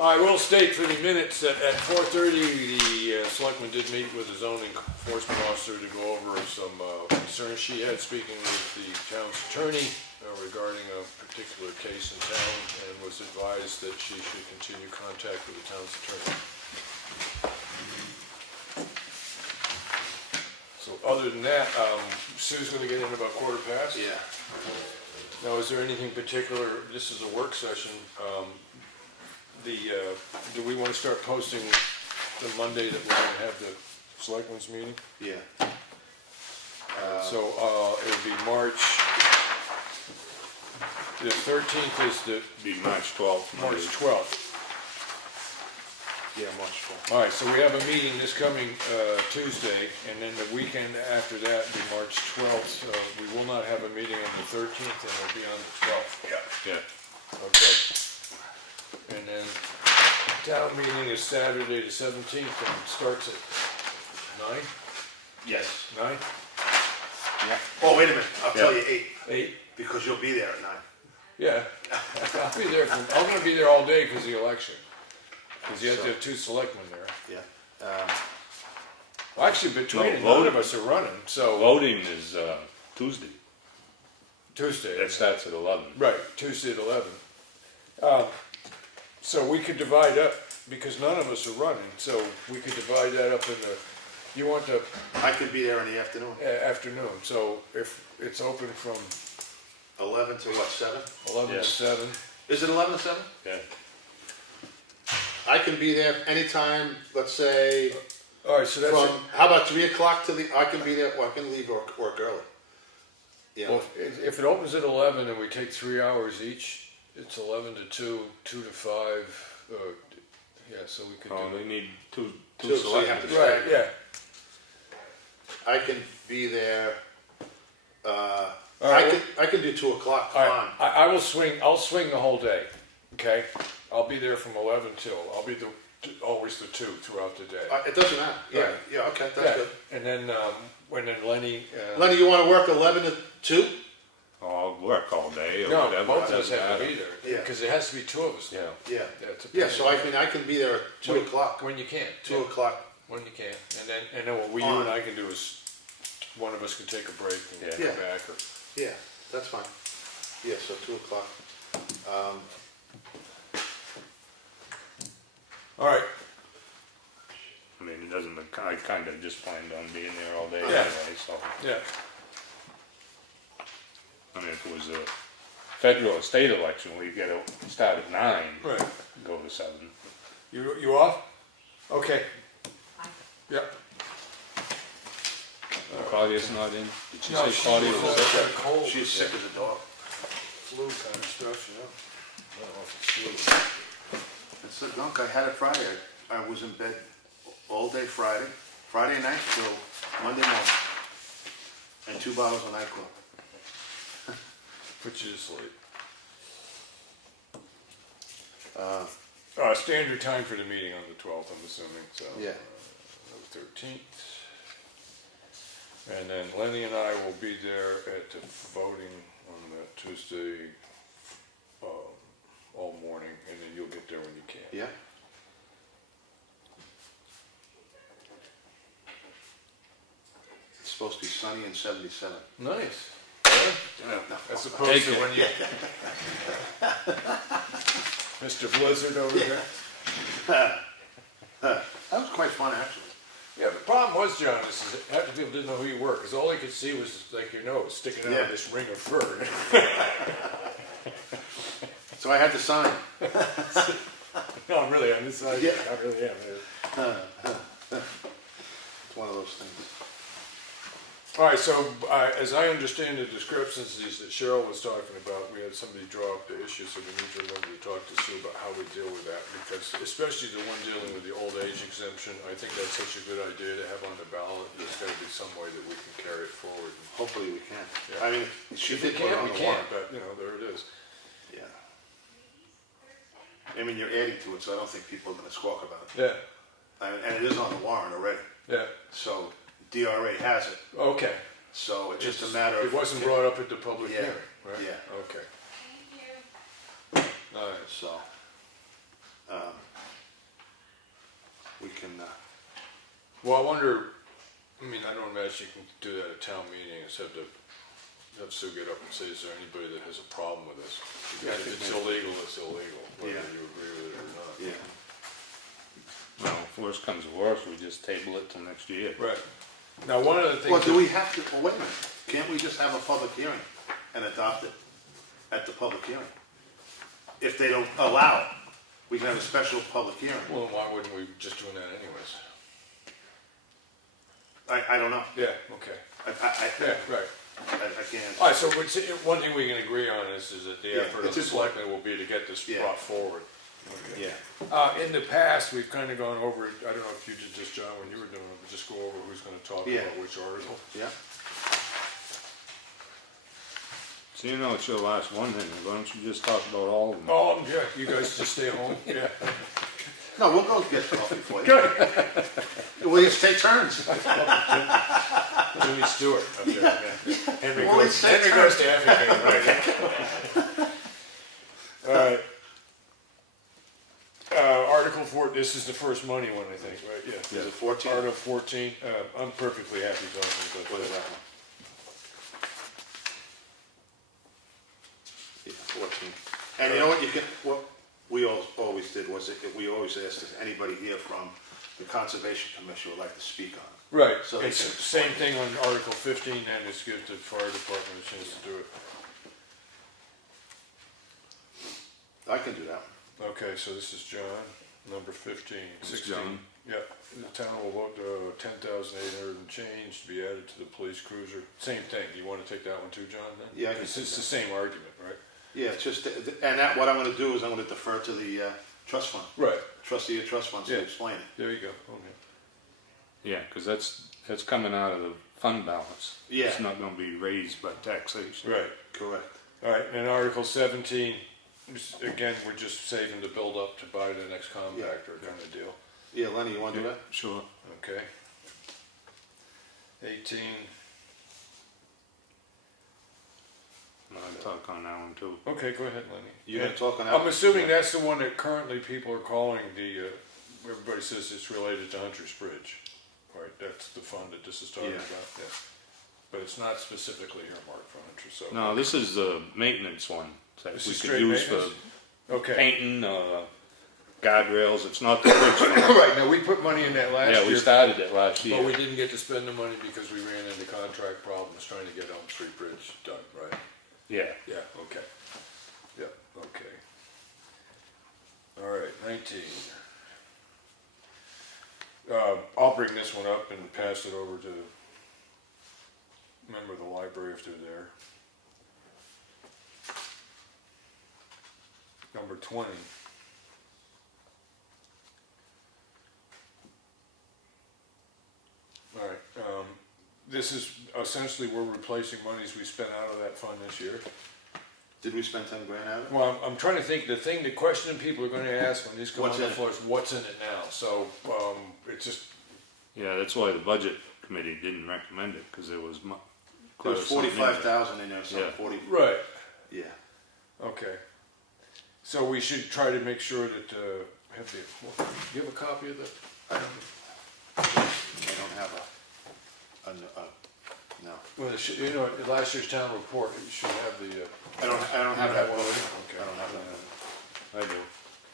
I will state for the minutes that at 4:30, the selectman did meet with the zoning enforcement officer to go over some concerns she had, speaking with the town's attorney regarding a particular case in town, and was advised that she should continue contact with the town's attorney. So other than that, Sue's going to get in about 1:15. Yeah. Now, is there anything particular? This is a work session. Do we want to start posting the Monday that we're going to have the selectmen's meeting? Yeah. So it'll be March, the 13th is Be March 12th. March 12th. Yeah, March 12th. All right, so we have a meeting this coming Tuesday, and then the weekend after that will be March 12th. We will not have a meeting on the 13th, and it'll be on the 12th. Yeah. Okay. And then town meeting is Saturday the 17th, and it starts at 9? Yes. 9? Yeah. Oh, wait a minute. I'll tell you 8. 8? Because you'll be there at 9. Yeah. I'll be there. I'm going to be there all day because of the election. Because you have to have 2 selectmen there. Yeah. Well, actually, between No, none of us are running, so Voting is Tuesday. Tuesday. That starts at 11. Right, Tuesday at 11. So we could divide up, because none of us are running, so we could divide that up into, you want the I could be there in the afternoon. afternoon, so if it's open from 11 to what, 7? 11 Yeah. to 7. Is it 11 to 7? Yeah. I can be there anytime, let's say, All right, so that's, from, how about 3 o'clock to I can be there, well, I can leave work early. Yeah. well, if it opens at 11 and we take 3 hours each, it's 11 to 2, 2 to 5, yeah, so we could Oh, do they need two Two, so you have selectmen. to- Right, yeah. I can be there, right, I can do 2 o'clock, All come right, on. I'll swing the whole day, okay? I'll be there from 11 till, I'll be always the 2 throughout the day. It doesn't matter. Yeah, Right. yeah, okay, that's Yeah, good. and then, Lenny. Lenny, you wanna work 11 to 2? Oh, I'll work all day or No, whatever. both it of us doesn't have to matter. be there, Yeah. because it has to be 2 of us Yeah. now. Yeah. It's a Yeah, so pain. I can be there at 2 o'clock. When you can. 2 yeah, o'clock. When you can, and then what you On. and I can do is, one of us can take a break and Yeah. come Yeah. back, or, Yeah, that's fine. Yeah, so 2 o'clock. all right, I mean, it doesn't, I kind of just planned on being there all day Yeah. anyway, so. yeah, I mean, if it was a federal or state election, we'd get to start at 9, right. go to 7. You off? Okay. Yep. Claudia's not in? Did she No, say she Claudia was was sick? got a cold. She's sick as a dog. Flu kind of stuff, you know. I don't know if it's flu. It's a gunk. I had it Friday. I was in bed all day Friday night till Monday morning. And 2 bottles of NyQuil. Put you to sleep. Uh, Standard time for the meeting on the 12th, I'm assuming, so. Yeah. The 13th. And then Lenny and I will be there at the voting on that Tuesday, all morning, and then you'll get there when you can. Yeah. It's supposed to be sunny and 77. Nice. Yeah. As opposed Take to it. when you, Mr. Blizzard over there. That was quite fun, actually. Yeah, the problem was, John, is that half the people didn't know who you were, because all they could see was like your nose sticking out Yeah. of this ring of fur. So I had to sign. No, I'm really on this side. Yeah. I really am. It's one of those things. All right, so as I understand the discrepancies that Cheryle was talking about, we had somebody draw up the issue, so we need to remember to talk to Sue about how we deal with that, because especially the one dealing with the old age exemption, I think that's such a good idea to have on the ballot. There's got to be some way that we can carry it forward. Hopefully we can. Yeah. I mean, she If we did put it can't, on we the can't, warrant. but, you know, there it is. Yeah. I mean, you're adding to it, so I don't think people are going to squawk about it. Yeah, I mean, and it is on the warrant already. yeah, So DRA has it. okay. So it's just a matter of. It wasn't brought up at the public Yeah, hearing, right? yeah. Okay. All right. So, can, Well, I wonder, I mean, I don't imagine you can do that at town meeting, except to have Sue get up and say, is there anybody that has a problem with this? Yeah, I Because if think it's illegal, it's illegal, whether Yeah. you agree with it or not. yeah. Well, if worse comes to worse, we just table it till next year. Right. Now, one of the things. Well, do that- we have to, well, wait a minute, can't we just have a public hearing and adopt it at the public hearing? If they don't allow it, we can have a special public hearing. Well, why wouldn't we just doing that anyways? I don't know. Yeah, okay. Yeah, right. I can't. All right, so one thing we can agree on is that the Yeah, effort of it's the important. selectmen will be to get this Yeah. brought forward. Yeah, In the past, we've kind of gone over it, I don't know if you did this, John, when you were doing it, but just go over who's gonna talk Yeah. about which article. yeah. So you know it's your last one, Henry, why don't you just talk about all of them? Oh, yeah, you guys just stay home, yeah. No, we'll go get coffee for you. We'll just take turns. Jimmy Stewart up there, yeah. Henry Well, goes, let's take Henry goes to Effingham, right? All right. Article 4, this is the first money one, I think, right? Yeah. Is it 14? Article 14, I'm perfectly happy talking about What is that. that one? Yeah, 14. And you know what, you can, what we always did was, we always asked if anybody here from the Conservation Commission would like to speak on it. Right, So it's they the can same explain thing on Article 15, and it's give the fire department a chance to do it. I can do that. Okay, so this is John, number 15, It's 16. John. Yeah, the town will vote 10,800 and change to be added to the police cruiser. Same thing, you wanna take that one too, John, then? Yeah, I can It's take the that. same argument, right? Yeah, it's just, and that, what I'm gonna do is I'm gonna defer to the trust fund, Right, trustee of trust funds to Yeah. explain it. there you go, okay. Yeah, cause that's coming out of the fund balance. Yeah. It's not gonna be raised by taxation. Right, Correct. all right, and Article 17, again, we're just saving the build up to buy the next compactor kind of deal. Yeah, Lenny, you wanna do that? Sure. Okay. 18, I'll talk on that one too. okay, go ahead, Lenny. You're gonna talk on that? I'm one? assuming Yeah. that's the one that currently people are calling the, everybody says it's related to Hunter's Bridge. Right, that's the fund that this is talking Yeah. about, yeah. But it's not specifically earmarked for Hunter, so. No, this is the maintenance one that This we is could straight use for maintenance? Okay. painting, guardrails, it's not the bridge fund. Right, now, we put money in that last Yeah, year. we started it last But we year. didn't get to spend the money because we ran into contract problems trying to get Elm Street Bridge done, right? Yeah, Yeah, okay. Yep, okay. All right, 19. I'll bring this one up and pass it over to a member of the library if they're there. Number 20. All right, this is essentially, we're replacing monies we spent out of that fund this year. Did we spend 10 grand out of it? Well, I'm trying to think, the question people are gonna ask when these come What's on the in it? floor is, what's in it now? So, it's just, yeah, that's why the budget committee didn't recommend it, cause there was There quite was a sum in there. 45,000 in there, so Yeah. 40, right, yeah. okay. So we should try to make sure that, have the, well, do you have a copy of that? I don't have no. Well, you know, last year's town report, you should have the, I don't have that one. Okay. I don't have that. I do.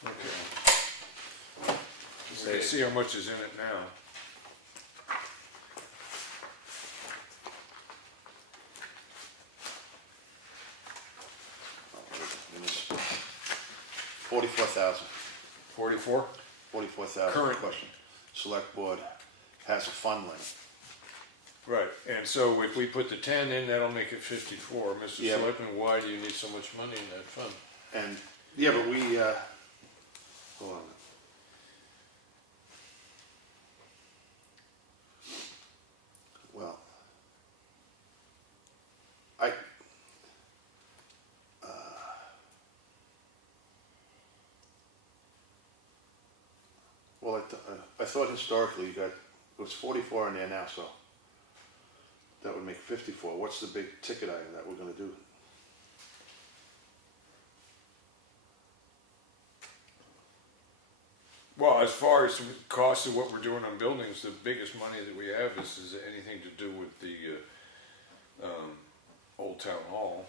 Okay. We can see how much is in it now. $44,000. 44? 44,000. Current. Question. Select board has a fund limit. Right, and so if we put the 10 in, that'll make it 54. Mr. Yeah. Selectman, why do you need so much money in that fund? And, yeah, but we, hold on. Well, well, I thought historically you got, it was 44 in there now, so that would make 54. What's the big ticket item that we're gonna do? Well, as far as the cost of what we're doing on buildings, the biggest money that we have is anything to do with the Old Town Hall.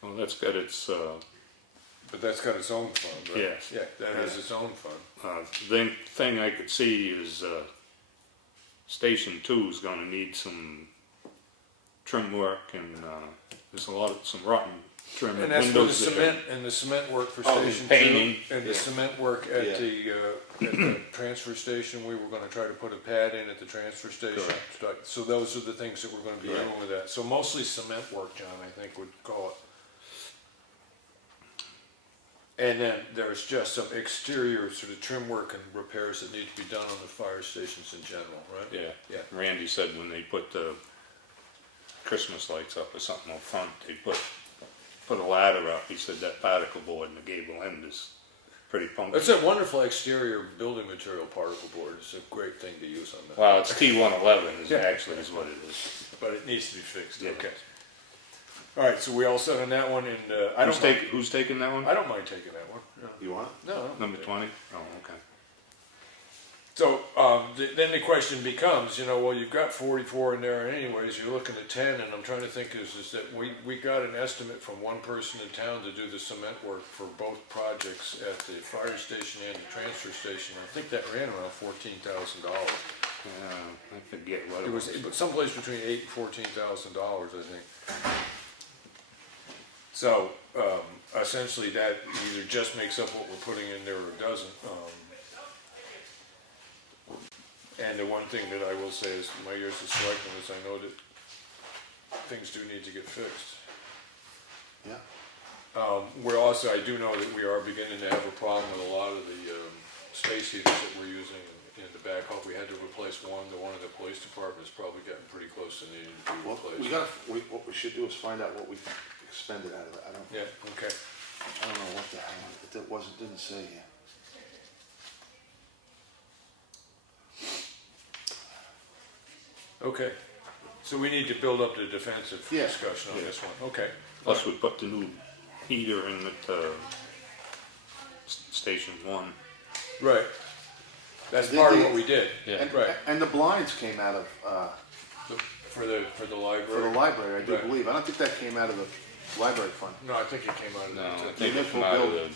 Well, that's got its, But that's got its own fund, right? Yes. Yeah, that has its own fund. the thing I could see is, Station 2 is gonna need some trim work and, there's some rotten trim And that's for the windows there. cement work for Oh, the Station painting. 2, and the Yeah. cement work Yeah. at the transfer station. We were gonna try to put a pad in at the transfer station. So those are the things that we're gonna be doing with that. So mostly cement work, John, I think would call it. And then there's just some exterior sort of trim work and repairs that need to be done on the fire stations in general, right? Yeah. Yeah. Randy said when they put the Christmas lights up or something up front, they put a ladder up. He said that particle board in the gable end is pretty funky. It's a wonderful exterior building material, particle board. It's a great thing to use on that. Well, it's T111 is Yeah. actually is what it is. But it needs to be fixed, Yeah. okay. All right, so we all set on that one, and I don't mind, Who's taking that one? I don't mind taking that one. You want it? No, I don't Number mind. 20? Oh, okay. So, then the question becomes, well, you've got 44 in there anyways, you're looking at 10, and I'm trying to think is that we got an estimate from one person in town to do the cement work for both projects at the fire station and the transfer station. I think that ran around $14,000. I forget what It was someplace between $8,000 and $14,000, I think. So, essentially that either just makes up what we're putting in there or doesn't. And the one thing that I will say is, my years as selectman is I know that things do need to get fixed. Yeah. I do know that we are beginning to have a problem with a lot of the space heaters that we're using in the back hall. We had to replace one. The one in the police department is probably getting pretty close to needing to be Well, replaced. what we should do is find out what we expended out of it. Yeah, okay. I don't know what the hell, it didn't say here. Okay, so we need to build up the defensive Yeah. discussion on this one, okay. Plus we put the new heater in at Station 1. Right. That's Did part of they- what we did. Yeah. And, and the blinds came out of, For the for the library? library, I do Right. believe. I don't think that came out of the library fund. No, I think it came out of No, I that. think it municipal come out of building.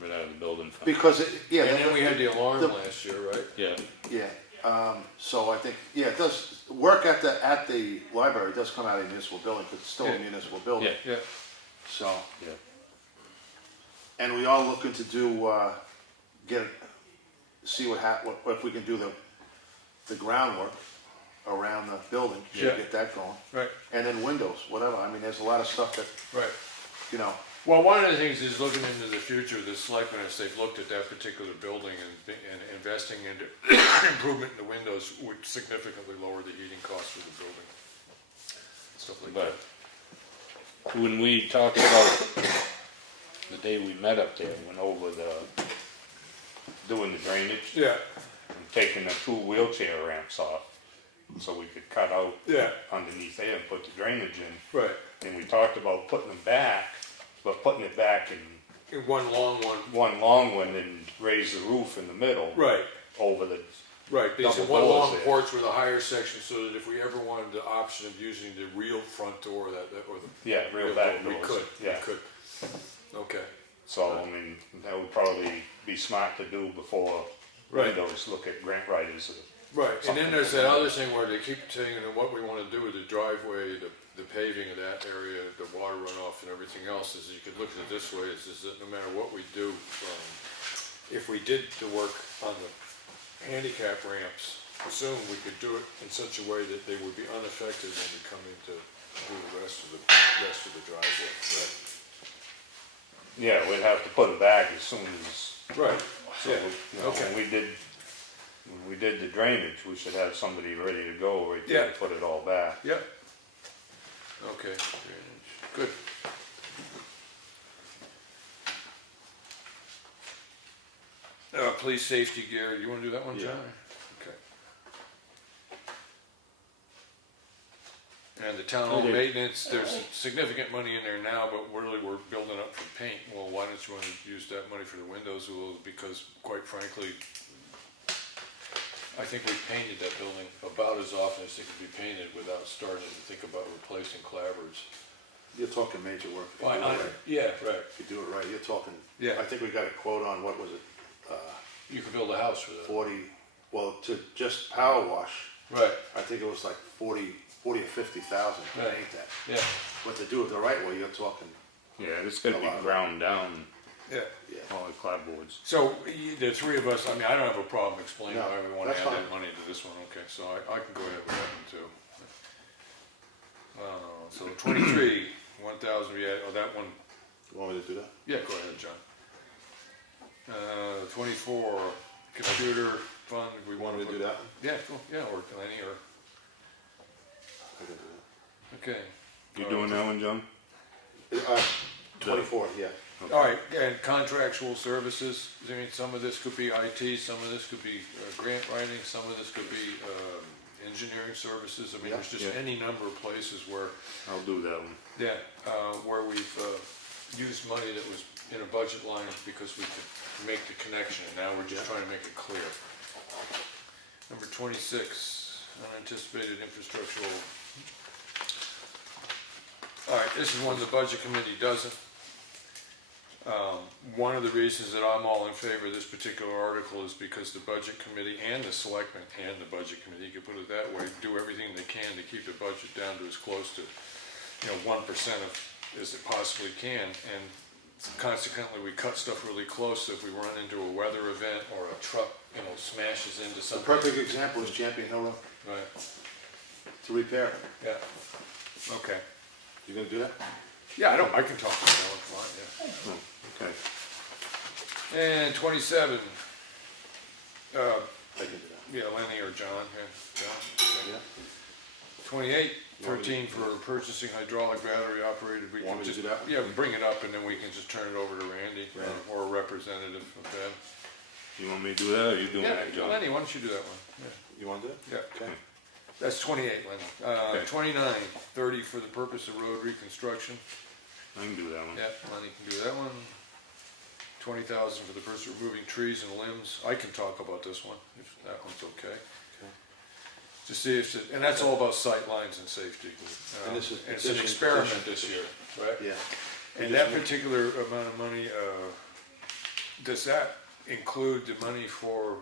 right out of the building fund. Because yeah. And then we had the alarm the- last year, right? Yeah, Yeah, so I think, yeah, it does, work at the library does come out of the municipal building, because it's still Yeah. a municipal building. yeah, Yeah. So, yeah. and we are looking to do, see if we can do the groundwork around the building, Yeah. get that going. Right, And then windows, whatever, I mean, there's a lot of stuff that, right. you know, Well, one of the things is looking into the future, the selectmen, as they've looked at that particular building and investing into improvement in the windows would significantly lower the heating costs for the building. Stuff like that. But when we talked about the day we met up there, went over doing the drainage Yeah, and taking the 2 wheelchair ramps off so we could cut out yeah, underneath there and put the drainage in. right. And we talked about putting them back, but putting it back in In one long one. one long one and raise the roof in the middle. Right. Over the, Right, basically Double one doors long there. porch with a higher section, so that if we ever wanted the option of using the real front door, or the yeah, real back we doors. could, Yeah. we could. Okay, So, I mean, that would probably be smart to do before Right. windows, look at grant writers. right, and then there's that other thing where they keep saying that what we wanna do with the driveway, the paving of that area, the water runoff and everything else, is you could look at it this way, is that no matter what we do, if we did the work on the handicap ramps, assume we could do it in such a way that they would be unaffected when we come in to do the rest of the driveway. Yeah, we'd have to put it back as soon as, Right, so, yeah, you know, okay. when we did the drainage, we should have somebody ready to go right there Yeah. to put it all back. Yep. Okay, good. Police safety gear, you wanna do that one, John? Yeah. Okay. And the town hall maintenance, there's significant money in there now, but really we're building up for paint. Well, why don't you want to use that money for the windows? Well, because quite frankly, I think we've painted that building about as often as it could be painted without starting to think about replacing clapboards. You're talking major work. If you Why do it not? right. Yeah, right. If you do it right, you're talking, Yeah. I think we got a quote on, what was it, You could build a house for that. 40, well, to just power wash, Right, I think it was like 40 or 50,000 to Right. paint that. yeah, But to do it the right way, you're talking, Yeah, it's gotta be ground down, yeah. yeah. all the clapboards. So the three of us, I mean, I don't have a problem explaining No, why we want to that's add that fine. money to this one. Okay, so I can go ahead with that one too. So 23, 1,000, yeah, oh, that one, You want me to do that? yeah, go ahead, John. 24, computer fund, we Want me to do that one? Yeah, cool, yeah, or Lenny, or, I can do okay. You doing that one, John? that. 24, yeah. All right, and contractual services, I mean, some of this could be IT, some of this could be grant writing, some of this could be engineering services. I mean, Yeah. there's just Yeah. any number of places where, I'll do that one. yeah, where we've used money that was in a budget line because we could make the connection, and now we're just Yeah. trying to make it clear. Number 26, unanticipated infrastructural. All right, this is one the budget committee doesn't. One of the reasons that I'm all in favor of this particular article is because the budget committee and the selectmen and the budget committee, you could put it that way, do everything they can to keep the budget down to as close to, 1% of as it possibly can. And consequently, we cut stuff really close. So if we run into a weather event or a truck, smashes into The something. perfect example is Champion Hill Road, Right, to repair it. yeah, okay. You gonna do that? Yeah, I can talk about that one, fine, yeah. Oh, okay. And 27, I can do that. yeah, Lenny or John, yeah, John. Okay. Yeah. 28, You want me to- 13 for purchasing hydraulic battery operated, we Want can me to just, do that one? yeah, bring it up and then we can just turn it over to Randy Randy. or a representative of that. You want me to do that, or you doing Yeah, that, John? Lenny, why don't you do that one? Yeah, You wanna do it? yeah. Okay. That's 28, Lenny. Okay. 29, 30 for the purpose of road reconstruction. I can do that one. Yeah, Lenny can do that one. 20,000 for the purpose of removing trees and limbs. I can talk about this one, if that one's okay. Okay. To see if, and that's all about sight lines and safety. And this is It's an petition- experiment petition. this year, right? Yeah. And that particular amount of money, does that include the money for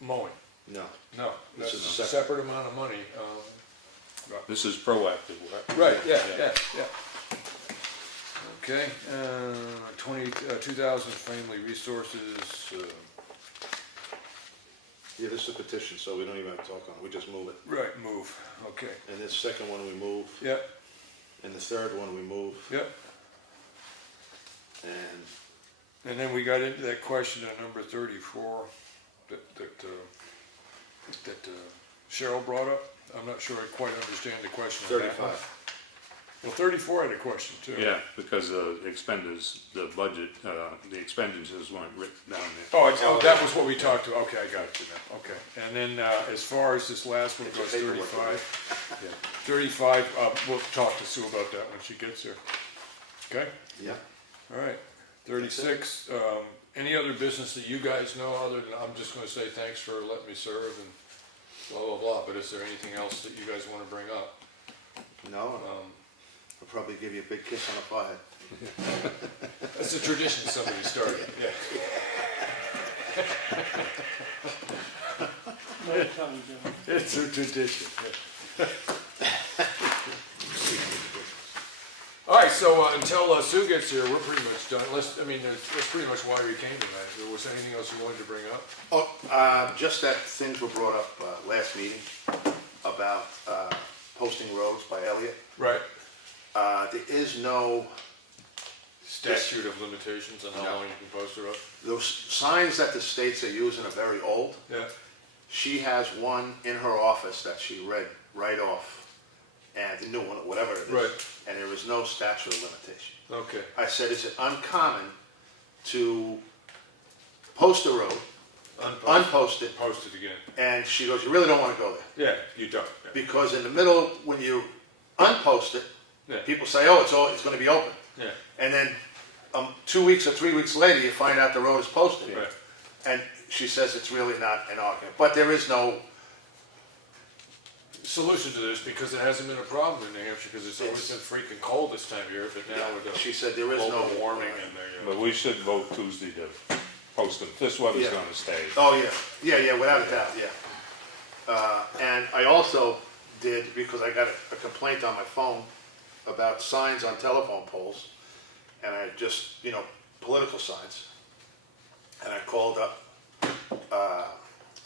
mowing? No. No, This that's is a a separate amount of money. This is proactive, right? Right, yeah. Okay, 2,000 family resources, Yeah, this is a petition, so we don't even have to talk on it. We just move it. right, move, okay. And this second one we move, Yep, and the third one we move, yep. and And then we got into that question on number 34 that Cheryle brought up. I'm not sure I quite understand the question on that one. 35. Well, 34 had a question too. Yeah, because the budget, the expenditures weren't written down there. Oh, that was what we talked to. Okay, I got it now. Okay. And then as far as this last one It's goes, a paperwork, 35. yeah. 35, we'll talk to Sue about that when she gets here. Okay? Yeah. All right. 36, any other business that you guys know other than, I'm just gonna say thanks for letting me serve and blah, blah, blah, but is there anything else that you guys wanna bring up? No, I'll probably give you a big kiss on the forehead. That's a tradition somebody started, yeah. It's a tradition, yeah. All right, so until Sue gets here, we're pretty much done. That's pretty much why we came tonight. If there was anything else you wanted to bring up? Oh, just that things were brought up last meeting about posting roads by Elliott. Right. There is no, Statute of limitations on how No. long you can post a road? those signs that the states are using are very old. Yeah. She has one in her office that she read right off, and the new one, whatever it is. Right. And there is no statute of limitation. Okay. I said, is it uncommon to post a road unpost it, Post it again. and she goes, you really don't want to go there. Yeah, you don't. Yeah. Because in the middle, when you unpost it, Yeah. people say, oh, it's going to be open. Yeah. And then 2 weeks or 3 weeks later, you find out the road is posted. Right. And she says it's really not an argument. But there is no, Solution to this, because it hasn't been a problem in New Hampshire, because it's always been freaking cold this time of year, but now with the she said there is no global warming and But we should vote Tuesday to post them. This weather's Yeah. gonna stay. Oh, yeah, without a doubt, yeah. And I also did, because I got a complaint on my phone about signs on telephone poles, and I just, political signs, and I called up,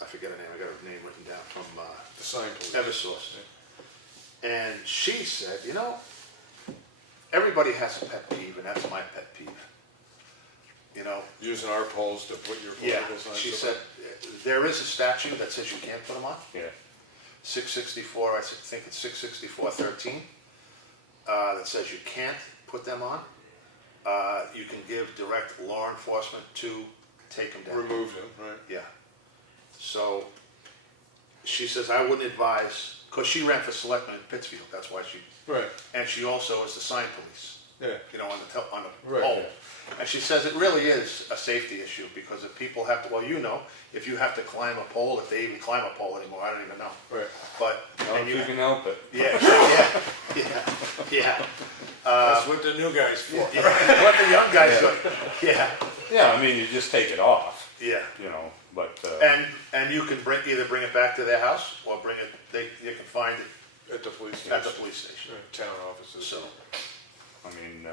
I forget her name, I got her name written down, from the sign police. Eversource. And she said, everybody has a pet peeve, and that's my pet peeve. Using our polls to put your Yeah, political signs she up. said, there is a statute that says you can't put them on. Yeah. 664, I think it's 664-13, that says you can't put them on. You can give direct law enforcement to take them down. Remove them, right? Yeah. So she says, I wouldn't advise, because she ran for selectman in Pittsfield, that's why she, Right, and she also is the sign police, yeah. on the Right, pole. yeah. And she says it really is a safety issue, because if people have to, if you have to climb a pole, if they even climb a pole anymore, I don't even know. Right. But, Well, and if you can help it. yeah. That's what the new guys for. Yeah, what the young guys do. Yeah, Yeah, I mean, you just take it off, yeah. but, And you can either bring it back to their house, or you can find it At the police station. at the police station. Right, town offices. So, I mean,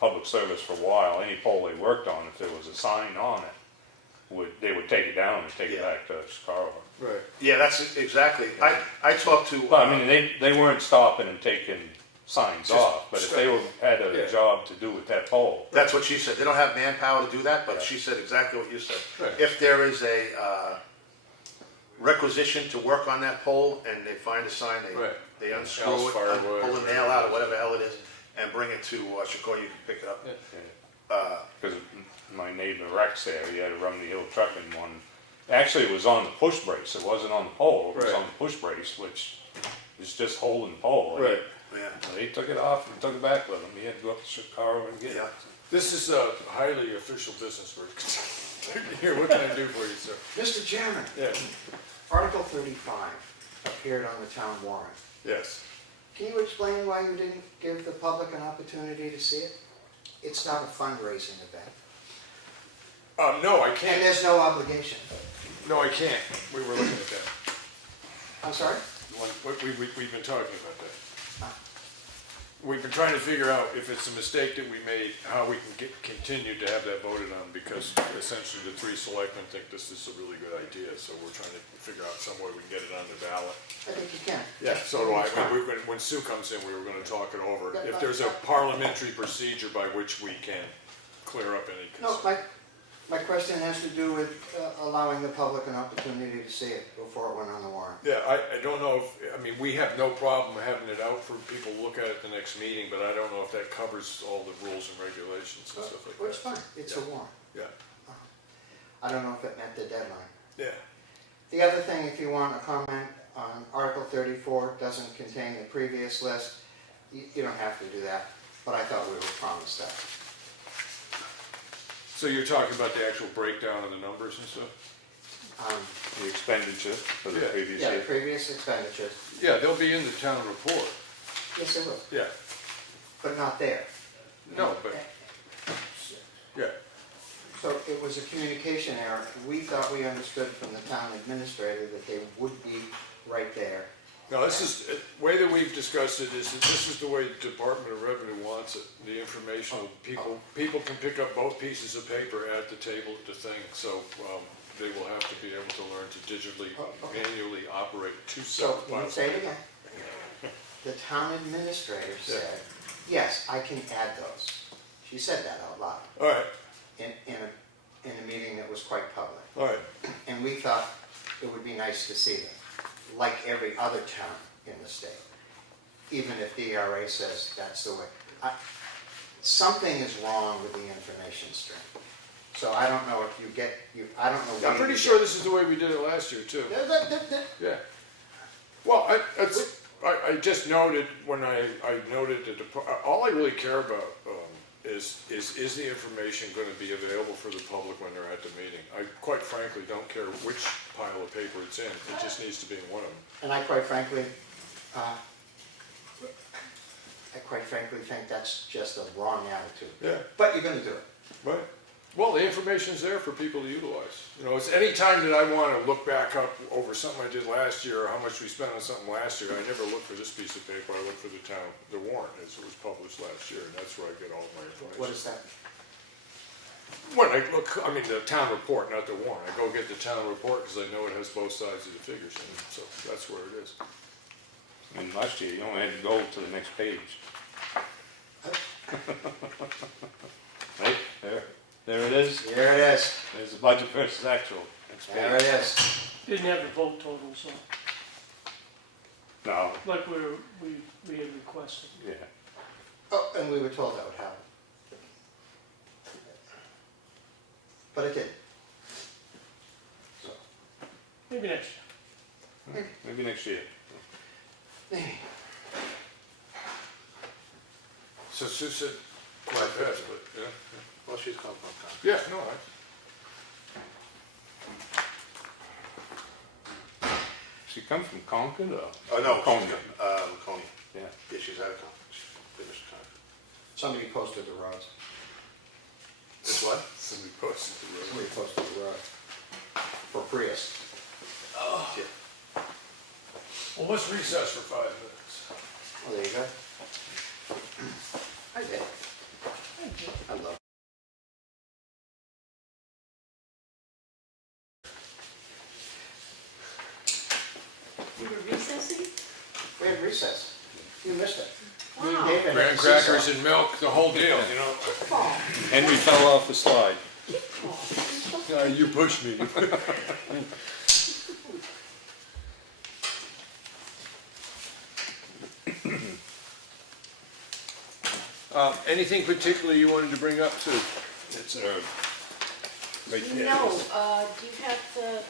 public service for a while, any pole they worked on, if there was a sign on it, they would take it down and take it Yeah. back to Chicago. Right. yeah, that's exactly, I talked to. But I mean, they weren't stopping and taking signs Just off, but if they had Yeah. a job to do with that pole, That's what she said. They don't have manpower to do that, but she said exactly what you said. Right. If there is a requisition to work on that pole and they find a sign, Right. they Nails, unscrew it, firewood, pull the nail out or whatever the hell it is, and bring it to Chicago, you can pick it up. Yeah. because my neighbor Rex there, he had a Rumney Hill trucking one. Actually, it was on the push brace. It wasn't on the pole. It was Right. on the push brace, which is just holding the pole. Right. Yeah. They took it off and took it back with him. He had to go up to Chicago and get Yeah. it. This is a highly official business work. Here, what can I do for you, sir? Mr. Chairman, Yeah, Article 35 appeared on the town warrant. yes. Can you explain why you didn't give the public an opportunity to see it? It's not a fundraising event, No, I and can't. there's no obligation. No, I can't. We were looking at that. I'm sorry? We've been talking about that. We've been trying to figure out if it's a mistake that we made, how we can continue to have that voted on, because essentially the three selectmen think this is a really good idea, so we're trying to figure out some way we can get it on the ballot. I think you can. Yeah, so do I. It's fine. When Sue comes in, we were gonna talk it over. Yeah, If there's a parliamentary procedure by which we can clear up any No, concerns. my question has to do with allowing the public an opportunity to see it before it went on the warrant. Yeah, I don't know if, we have no problem having it out for people to look at at the next meeting, but I don't know if that covers all the rules and regulations and stuff like that. Which is fine, it's a warrant. Yeah, I don't know if it met the deadline. yeah. The other thing, if you want a comment on Article 34, doesn't contain the previous list, you don't have to do that, but I thought we were promised that. So you're talking about the actual breakdown of the numbers and stuff? The expenditure for the Yeah. previous Yeah, the year. previous expenditures, Yeah, they'll be in the town report. yes, it will, Yeah, but not there. no, but, yeah, So it was a communication error. We thought we understood from the town administrator that they would be right there. no, this is, the way that we've discussed it is that this is the way the Department of Revenue wants it. The informational, people can pick up both pieces of paper at the table at the thing, so, they will have to be able to learn to digitally, Okay. manually operate two So, separate let me files. say it again. The town administrator said, yes, I can add those. She said that out loud All right, in a meeting that was quite public. all right, And we thought it would be nice to see them, like every other town in the state. Even if the ERA says that's the way. Something is wrong with the information stream. So I don't know if you get, I don't know. I'm when pretty you sure get- this is the way we did it last year too. Yeah. Yeah. Well, I just noted when I noted the, all I really care about is the information going to be available for the public when they're at the meeting? I quite frankly don't care which pile of paper it's in. It just needs to be in one of them. And I quite frankly think that's just a wrong attitude. Yeah. But you're gonna do it. Right. Well, the information's there for people to utilize. You know, it's any time that I want to look back up over something I did last year or how much we spent on something last year, I never look for this piece of paper. I look for the warrant as it was published last year, and that's where I get all of my information. What is that? When I look, I mean, the town report, not the warrant. I go get the town report because I know it has both sides of the figures in it, so that's where it is. And last year, you only had to go to the next page. Right, there it is. Here it is. There's the budget versus actual. Next There it page. is. Didn't have the vote total, so, No, like we had requested. yeah. Oh, and we were told that would happen. But it did. So, Maybe next year. Maybe next year. maybe. So Sue said quite fast, but yeah. Well, she's come from town. Yeah, no, She come from Concord or? Oh, no, Concord. Laconia. Yeah. Yeah, she's out of Concord. She finished Concord. Somebody posted the roads. It's what? somebody posted the road. Somebody posted the road. For Prius. Yeah. Well, let's recess for 5 minutes. Oh, there you go. I did. I love. You were recessing? We had recess. You missed it. Me and Wow. David had Graham the crackers seesaw. and milk, the whole deal, you know? Kickball. Henry fell off the slide. Kickball. You pushed me. Anything particular you wanted to bring up, Sue? It's right there. No, do you have the,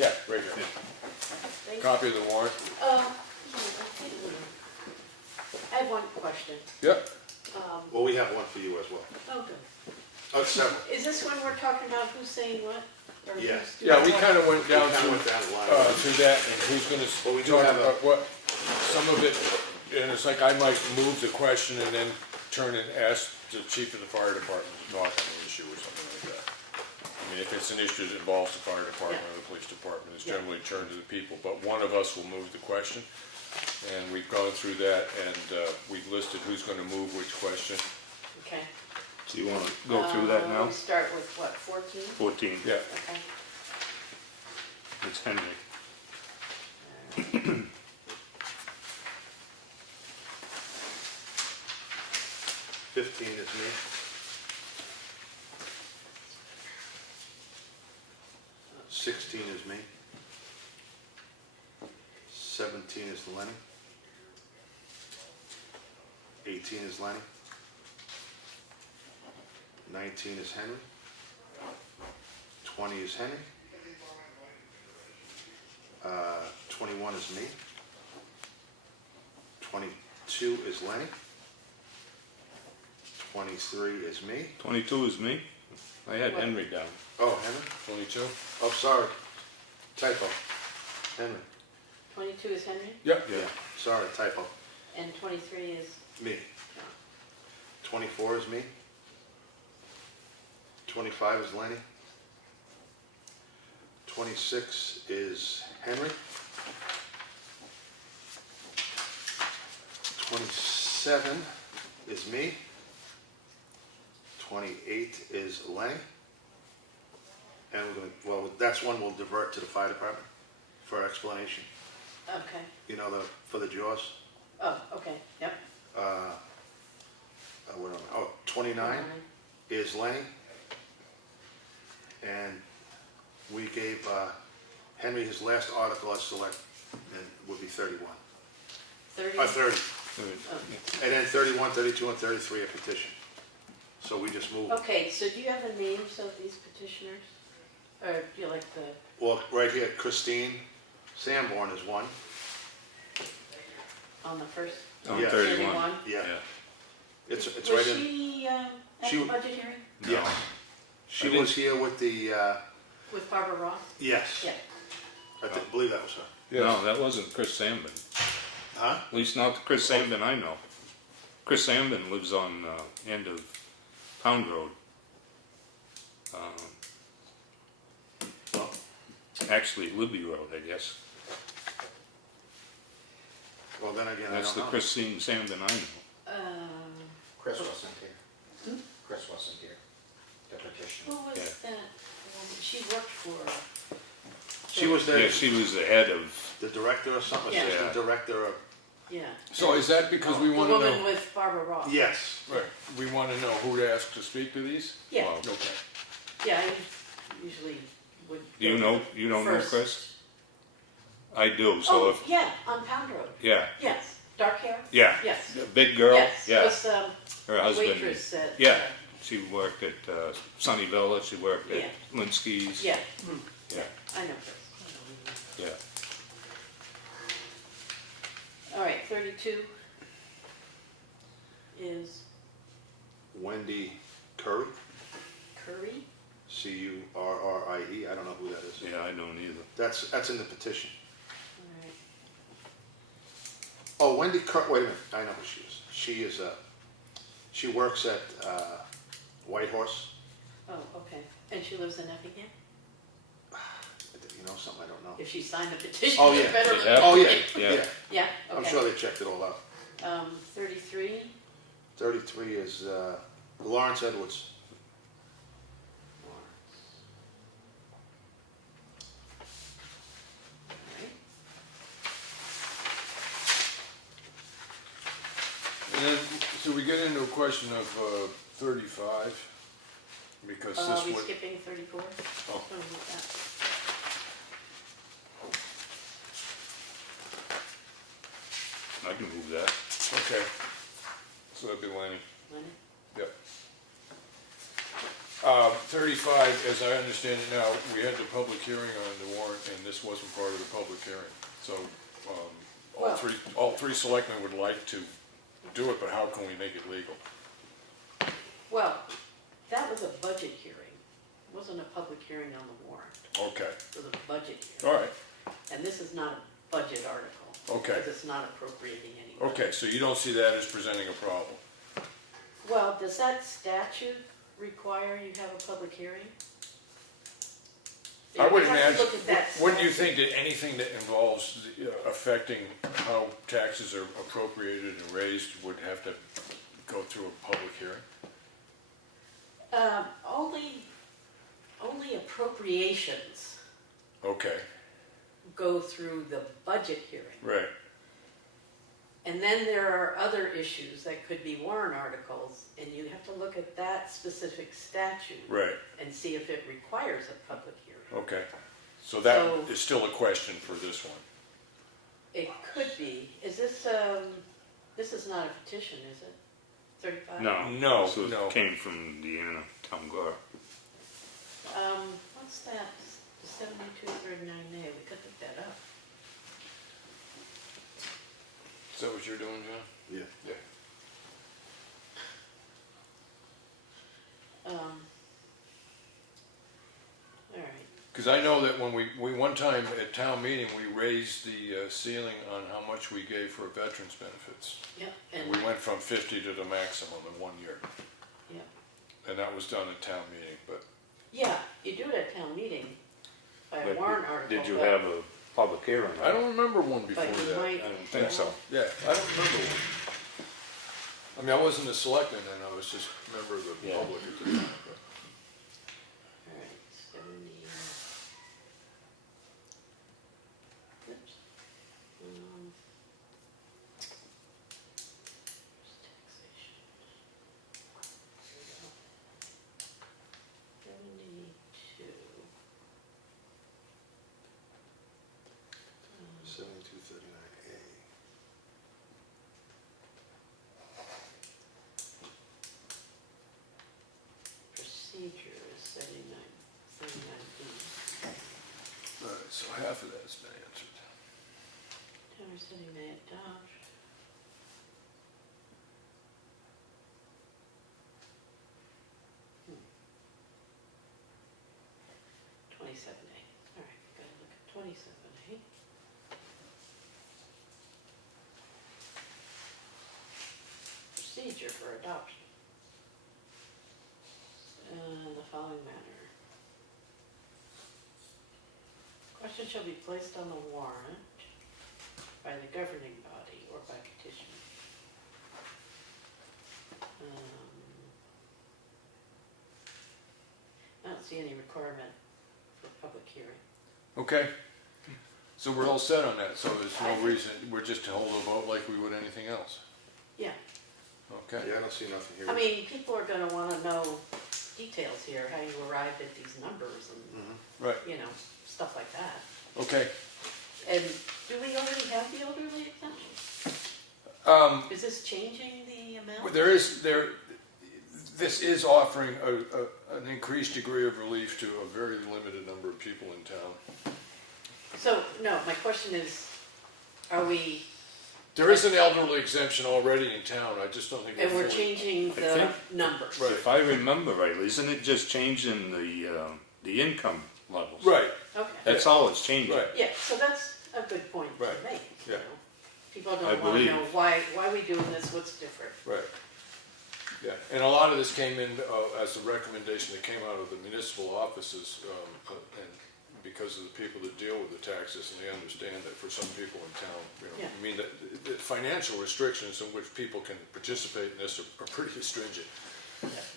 Yeah, right here. thank you. Copy of the warrant. I have one question. Yep. Well, we have one for you as well. Oh, good. Oh, several. Is this when we're talking about who's saying what? Or Yeah. who's doing Yeah, we what? kind of went down We kinda to, went down the line. to that, and who's gonna Well, we do talk have a- about what, some of it, and it's like I might move the question and then turn and ask the chief of the fire department to talk on the issue or something like that. I mean, if it's an issue that involves the fire department or the police department, it's Yeah. generally turned to the people, but one of us will move the question. And we've gone through that, and we've listed who's gonna move which question. Okay. So you wanna go through that now? We start with what, 14? 14. Yeah. Okay. It's Henry. 15 is me. 16 is me. 17 is Lenny. 18 is Lenny. 19 is Henry. 20 is Henry. 21 is me. 22 is Lenny. 23 is me. 22 is me. I had Henry down. Oh, Henry? 22? Oh, sorry. Typo. Henry. 22 is Henry, Yep. Yeah, sorry, typo. and 23 is Me. John. 24 is me. 25 is Lenny. 26 is Henry. 27 is me. 28 is Lenny. And we're gonna, well, that's one we'll divert to the fire department for explanation. Okay. You know, for the jaws. Oh, okay, yep. What am I, 29 is Lenny. And we gave Henry his last article as select, and would be 31. 30? 30. Oh, And then 31, 32, and 33 are petition. So we just moved. Okay, so do you have the names of these petitioners? Or do you like the, Well, right here, Christine Sanborn is one. on the first? On Yeah. 31. Yeah, it's Was right in. she at She- the budget hearing No. Yes. She I didn't- was here with the, with Barbara Ross? yes. Yeah. Believe that was her. No, that wasn't Chris Sandman. Huh? At least not the Chris Sandman I know. Chris Sandman lives on end of Pound Road. Well, Actually, Libby Road, I guess. well, then again, I That's don't the know. Christine Sandman I know. Chris wasn't here. Chris wasn't here, the petitioner. Who was Yeah. that woman? She worked for, She was Yeah, the, she was the head of, the director or something, Yeah. assistant director of, yeah. So is that because we The want to woman know, with Barbara Ross? yes. right, we want to know who to ask to speak to these? Yeah, well, Okay. yeah, I usually would. you go know, you don't know first. Chris? I do, so Oh, if, yeah, on Pound Road, yeah, yes. Dark hair? yeah. Yes. The big girl, Yes, yeah. was Her husband, waitress at. yeah. She worked at Sunnyvale, she worked Yeah. at Linsky's. Yeah, Yeah, I know Chris. yeah. All right, 32 is Wendy Curry, Curry? Currie. I don't know who that is. Yeah, I don't either. That's in the petition. All right. Oh, Wendy Curry, wait a minute, I know who she is. She works at Whitehorse. Oh, okay. And she lives in Effingham? You know something I don't know. If she signed a petition, Oh, it's yeah. better Yeah. than. Oh, yeah, Yeah. yeah. Yeah, I'm okay. sure they checked it all out. 33, 33 is Lawrence Edwards. all right. And then, so we get into a question of 35, because Are this we would, skipping 34? Oh. Move that. I can move that. okay. So that'd be Lenny. Lenny? Yep. 35, as I understand it now, we had the public hearing on the warrant, and this wasn't part of the public hearing. So, Well- all three selectmen would like to do it, but how can we make it legal? Well, that was a budget hearing. It wasn't a public hearing on the warrant. Okay, It was a budget hearing. all right, And this is not a budget article. Okay. Because it's not appropriating any money. okay, so you don't see that as presenting a problem? Well, does that statute require you have a public hearing? I would You have to imagine, look at that wouldn't you statute. think that anything that involves affecting how taxes are appropriated and raised would have to go through a public hearing? Only appropriations Okay, go through the budget hearing. right, And then there are other issues that could be warrant articles, and you have to look at that specific statute right, and see if it requires a public hearing. okay. So that So- is still a question for this one. It could be. Is this, this is not a petition, is it? 35? No. No, So no. it came from Deanna Tomgar. What's that? The 7239A, we could look that up. Is that what you're doing, John? Yeah. Yeah. All right. Because I know that when we one time at town meeting, we raised the ceiling on how much we gave for veterans benefits. Yep, And and, we went from 50 to the maximum in 1 year. yep. And that was done at town meeting, but, Yeah, you do it at town meeting by a But warrant article. Did you but- have a public hearing? I don't remember one before But you that. might. I don't think so. Yeah, I don't remember one. I mean, I wasn't a selectman then, I was just a member of the Yeah. public at the time. but- All right, 70. Oops. Where's taxation? There we go. 72. 7239A. So half of that's been answered. Town or city may adopt. Hmm. 27A. All right, gotta look at 27A. Procedure for adoption. In the following manner. Question shall be placed on the warrant by the governing body or by petition. I don't see any requirement for public hearing. Okay, so we're all set on that, so there's I no think- reason, we're just to hold a vote like we would anything else. Yeah, Okay, Yeah, I don't see nothing here. I mean, people are gonna wanna know details here, how you arrived at these numbers and, right, you know, stuff like that. okay. And do we already have the elderly exemption? Is this changing the amount? This is offering an increased degree of relief to a very limited number of people in town. So, no, my question is, are we, There is an elderly exemption already in town, I just don't think. and we're fully- changing I the think- numbers? Right. If I remember rightly, isn't it just changing the income levels? Right, Okay. That's all it's changing. right, Yeah, so that's a good point to Right. make, you Yeah. know. People I don't wanna believe. know why are we doing this, what's different? right. Yeah, and a lot of this came in as a recommendation that came out of the municipal offices, and because of the people that deal with the taxes, and they understand that for some people in town, you know, Yeah. I mean, the financial restrictions in which people can participate in this are pretty stringent.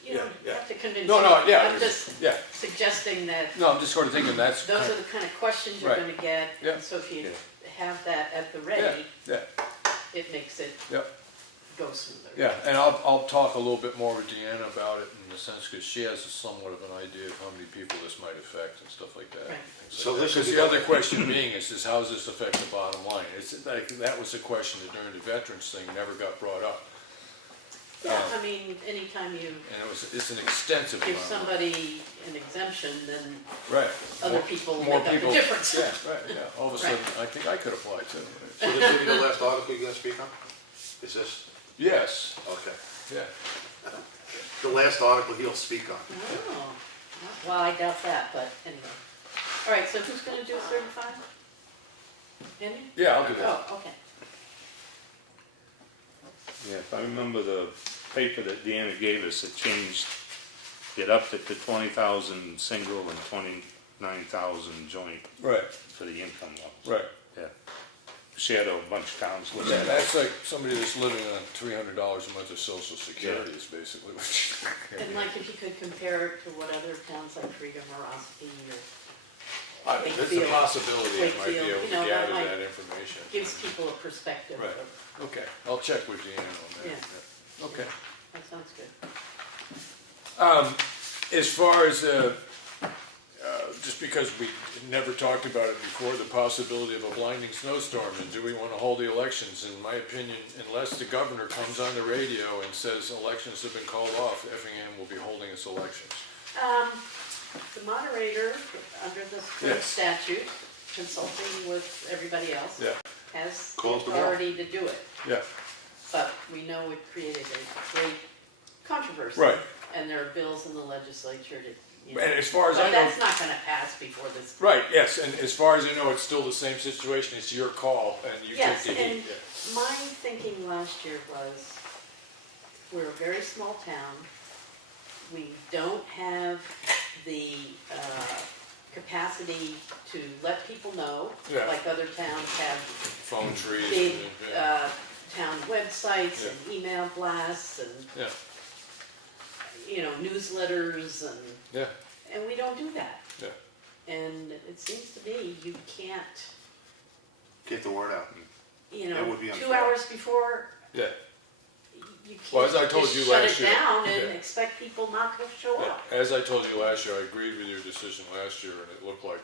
You don't Yeah, have to convince No, me. no, yeah, I'm just yeah, suggesting that no, I'm just sort of thinking that's. those kind are the kind of questions you're Right. gonna get. Yeah. And so if you Yeah. have that at the Yeah, ready, yeah, it makes it yeah. go smoother. Yeah, and I'll talk a little bit more with Deanna about it in the sense, because she has somewhat of an idea of how many people this might affect and stuff like that. Right. So this Because is- the other question being is how does this affect the bottom line? It's like, that was a question that during the veterans thing never got brought up. Yeah, I mean, anytime you And it's an extensive give amount. somebody an exemption, then Right. other More- people more make up the people- difference. Yeah, right, yeah. All of a sudden, I think I could apply too. So this will be the last article you're gonna speak on? Is this? Yes, Okay. yeah. The last article he'll speak on. Oh, well, I doubt that, but anyway. All right, so who's gonna do 35? Henry? Yeah, I'll do that. Oh, okay. Yeah, if I remember the paper that Deanna gave us, it changed, it upped it to 20,000 single and 29,000 joint Right, for the income level. right. Yeah. She had a bunch of towns Yeah, listed. that's like somebody that's living on $300 a month of social security is basically what And like if you could compare it to what other towns like Freedom or Ospey or There's a Wakefield. possibility I might be Wakefield, able to you know, that gather might- that information. gives people a perspective Right. of, Okay, I'll check with Deanna on that. Yeah. Okay. that sounds good. As far as, just because we never talked about it before, the possibility of a blinding snowstorm, and do we want to hold the elections? In my opinion, unless the governor comes on the radio and says elections have been called off, Effingham will be holding its elections. The moderator, under the current Yes. statute, consulting with everybody else, Yeah, has the Calls the ball. authority to do it. yeah, But we know it created a great controversy. right. And there are bills in the legislature to, you know. And as far as I But know, that's not gonna pass before this. right, yes, and as far as I know, it's still the same situation, it's your call, and you take Yes, the and heat. Yeah. my thinking last year was, we're a very small town. We don't have the capacity to let people know, Yeah. like other towns have Phone trees. big and, yeah. town websites and email blasts and, Yeah, you know, newsletters yeah, and we don't do that. yeah. And it seems to me you can't, Get the word out. you That know, would be 2 unfair. hours before, Yeah. you Well, can't as I told just you shut last it year, down and yeah. expect people not to show Yeah, up. as I told you last year, I agreed with your decision last year, and it looked like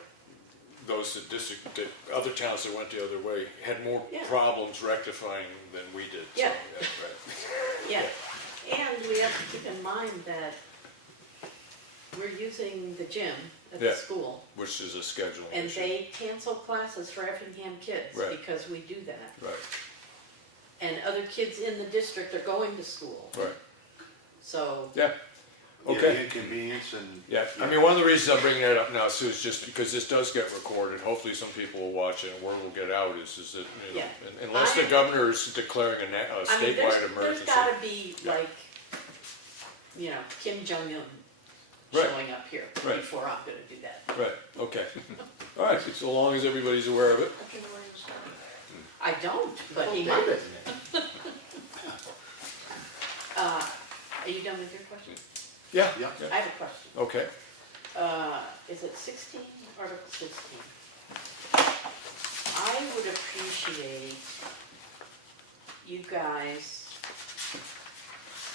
those that other towns that went the other way had more Yeah. problems rectifying than we did. So, Yeah. right. Yeah, and we have to keep in mind that we're using the gym at Yeah. the school. Which is a scheduling And issue. they cancel classes for Effingham kids Right. because we do that. Right, And other kids in the district are going to school. right, So, yeah, Yeah, okay. the inconvenience and. Yeah, I mean, one of the reasons I'm bringing that up now, Sue, is just because this does get recorded, hopefully some people will watch it, and word will get out, is that, you know, Yeah. unless the governor is declaring a I mean, statewide there's emergency. gotta be Yeah. like, you know, Kim Jong-un Right. showing up here Right. before I'm gonna do that. Right, okay. All right, so long as everybody's aware of it. I don't, but he Oh, might. David. Are you done with your question? Yeah. Yeah. I have a question. Okay, Is it 16, Article 16? I would appreciate you guys,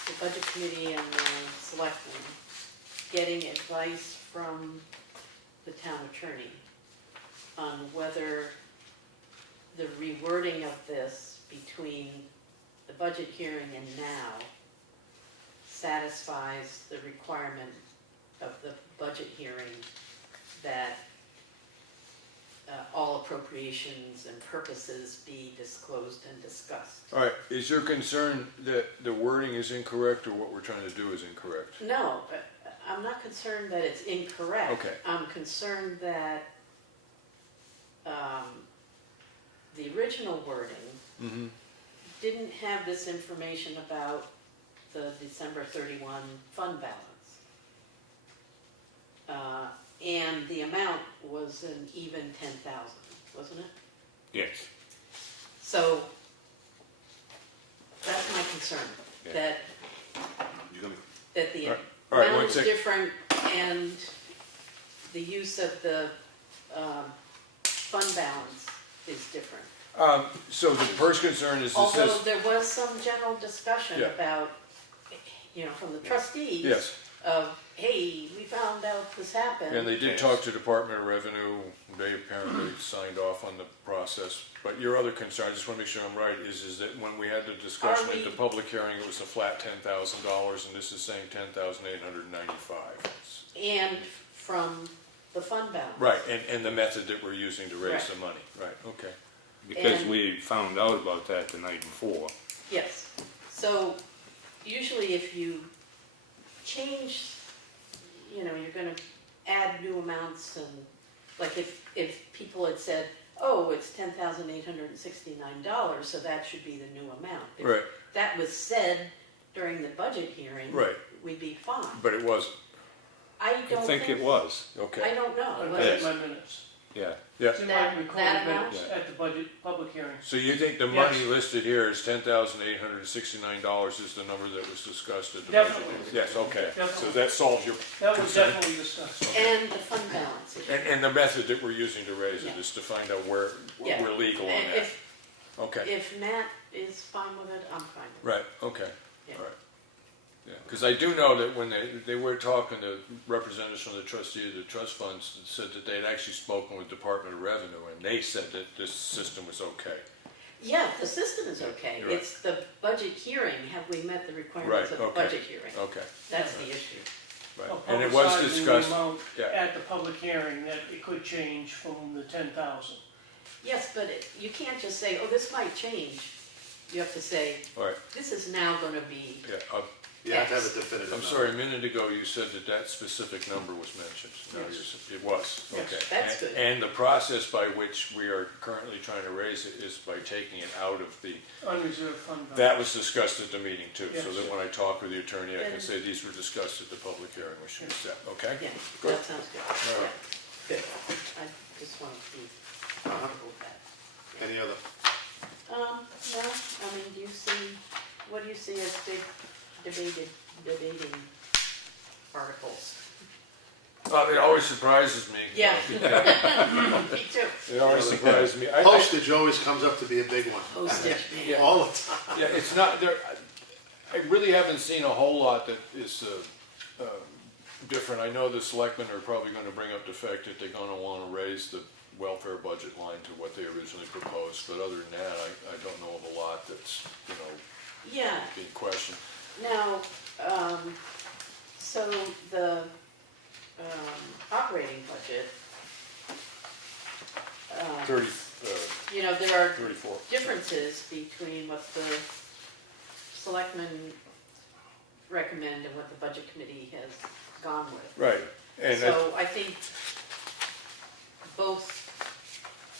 the Budget Committee and the Selectmen, getting advice from the town attorney on whether the rewording of this between the budget hearing and now satisfies the requirement of the budget hearing that all appropriations and purposes be disclosed and discussed. all right, is your concern that the wording is incorrect, or what we're trying to do is incorrect? No, I'm not concerned that it's incorrect. Okay. I'm concerned that the original wording Mm-hmm. didn't have this information about the December 31 fund balance. And the amount was an even 10,000, wasn't it? Yes. So that's my concern, Yeah. that, You're gonna, that the All right, one amount is sec. different and the use of the fund balance is different. So the first concern is this Although is, there was some general discussion Yeah. about, you know, from the trustees. yes, Of, hey, we found out this happened. and they did talk to Department of Revenue, they apparently signed off on the process. But your other concern, I just want to make sure I'm right, is that when we had the discussion Are at the we- public hearing, it was a flat $10,000, and this is saying $10,895. And from the fund balance. Right, and the method that we're using to raise Right. the money, right, okay. Because And- we found out about that the night before. Yes, so usually if you change, you know, you're gonna add new amounts and, like if people had said, oh, it's $10,869, so that should be the new amount. If Right, that was said during the budget hearing. Right. We'd be fine. but it wasn't, I I don't think it was, I okay. don't know. I Was read it- my minutes. yeah. Yeah, It's in my That recorded amount? minutes at the public hearing. so you think the money Yes. listed here is $10,869 is the number that was discussed at the budget? Definitely. Yes, okay, so Definitely. that solves your That was concern. definitely discussed. And the fund balance. issue. And the method that we're using to raise it Yeah. is to find out where Yeah. we're legal on And that. Okay, If Matt is fine with it, I'm fine with it. right, okay, Yeah. all right. Yeah, because I do know that when they were talking to representatives from the trustee of the trust funds, said that they had actually spoken with Department of Revenue, and they said that this system was okay. Yeah, the system is okay. You're right. It's the budget hearing, have we met the requirements Right, of the okay. budget hearing? Okay, That's the issue. right, Well, and it was publicizing the discussed, amount yeah. At the public hearing, that it could change from the 10,000. Yes, but you can't just say, oh, this might change. You have to say, All right, this is now gonna be, yeah, you have to have a definitive I'm number. sorry, a minute ago you said that that specific number was mentioned. No, Yes. it was, Yes. okay. That's And- good. And the process by which we are currently trying to raise it is by taking it out of the, Unreserved fund balance. that was discussed at the meeting too, so Yes. that when I talk with the attorney, I can And- say these were discussed at the public hearing, we should Yes. accept, okay? yeah, Good. that sounds good. All Yeah, right. good. I just want to be comfortable with that. Any other? No, I mean, what do you see as big debating articles? It always surprises me. Yeah. Me too. It always surprises me. I- Postage always comes up to be a big one, Postage, Yeah. all the time. Yeah, it's not, there, I really haven't seen a whole lot that is different. I know the selectmen are probably gonna bring up the fact that they're gonna wanna raise the welfare budget line to what they originally proposed, but other than that, I don't know of a lot that's, Yeah, being questioned. now, so the operating budget, 30, you know, there are 34. differences between what the selectmen recommend and what the budget committee has gone with. Right, and So I think both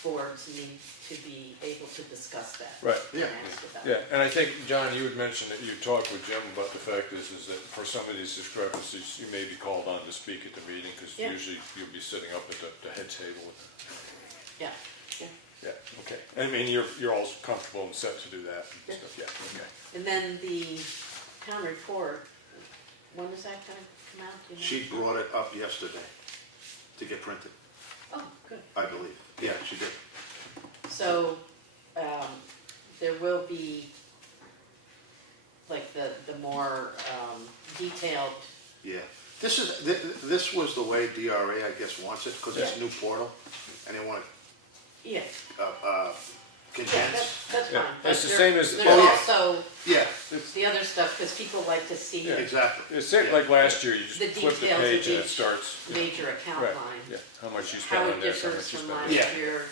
boards need to be able to discuss that. right. And Yeah. ask about Yeah, it. and I think, John, you had mentioned that you talked with Jim about the fact is that for some of these discrepancies, you may be called on to speak at the meeting, because Yeah. usually you'll be sitting up at the head table. Yeah, yeah. Yeah, okay. I mean, you're all comfortable and set to do that and stuff, yeah, okay. And then the town report, when is that gonna come out? Do you know? She brought it up yesterday to get printed, Oh, good. I believe. Yeah, she did. So, there will be, like, the more, detailed, Yeah. This was the way DRA, I guess, wants it, because it's a new portal, and they want yeah, it yeah, condensed. that's Yeah, fine. it's But the same as- There's Oh, yeah. also Yeah, the other stuff, because people like to see Yeah. exactly. It's like last year, you just The flip the details page of and it each starts. major account Right, line. yeah, how much you How spend it on this, how differs much you from spend on last that. Yeah. year,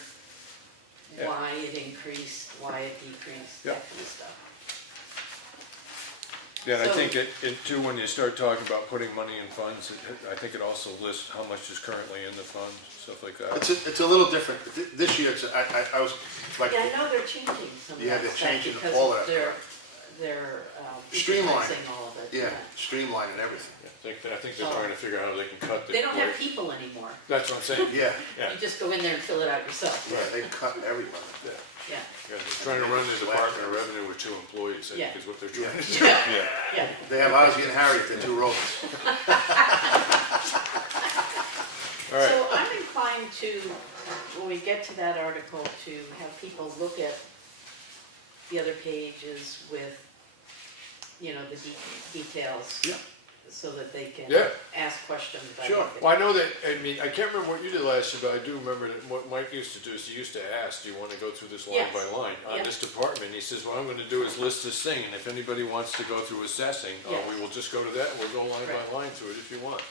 Yeah. why it increased, why it decreased, Yeah. that kind of stuff. Yeah, and I So- think it too, when you start talking about putting money in funds, I think it also lists how much is currently in the fund, stuff like that. It's a little different. This year, I was like, Yeah, I know they're changing some of Yeah, that they're stuff changing because all of that. their Streamlining. digitizing all of it. yeah, streamlining everything. Yeah, I think they're trying to figure out how they can cut the. They don't have people anymore. That's what I'm saying. Yeah, Yeah. You just go in there and fill it out yourself. yeah, they cut everybody. Yeah. Yeah, Yeah, they're trying to run the Department of Revenue with 2 employees, I Yeah. think is what they're Yeah. trying to do. yeah, yeah. They have Ozzie and Harriet, the 2 robots. All right, So I'm inclined to, when we get to that article, to have people look at the other pages with, you know, the details. Yeah. So that they can Yeah. ask questions about Sure. anything. well, I know that, I mean, I can't remember what you did last year, but I do remember that what Mike used to do is he used to ask, do you want to go through this line Yes. by line on Yeah. this department? He says, what I'm going to do is list this thing, and if anybody wants to go through assessing, Yeah. we will just go to that, and we'll go line Right. by line through it if you want.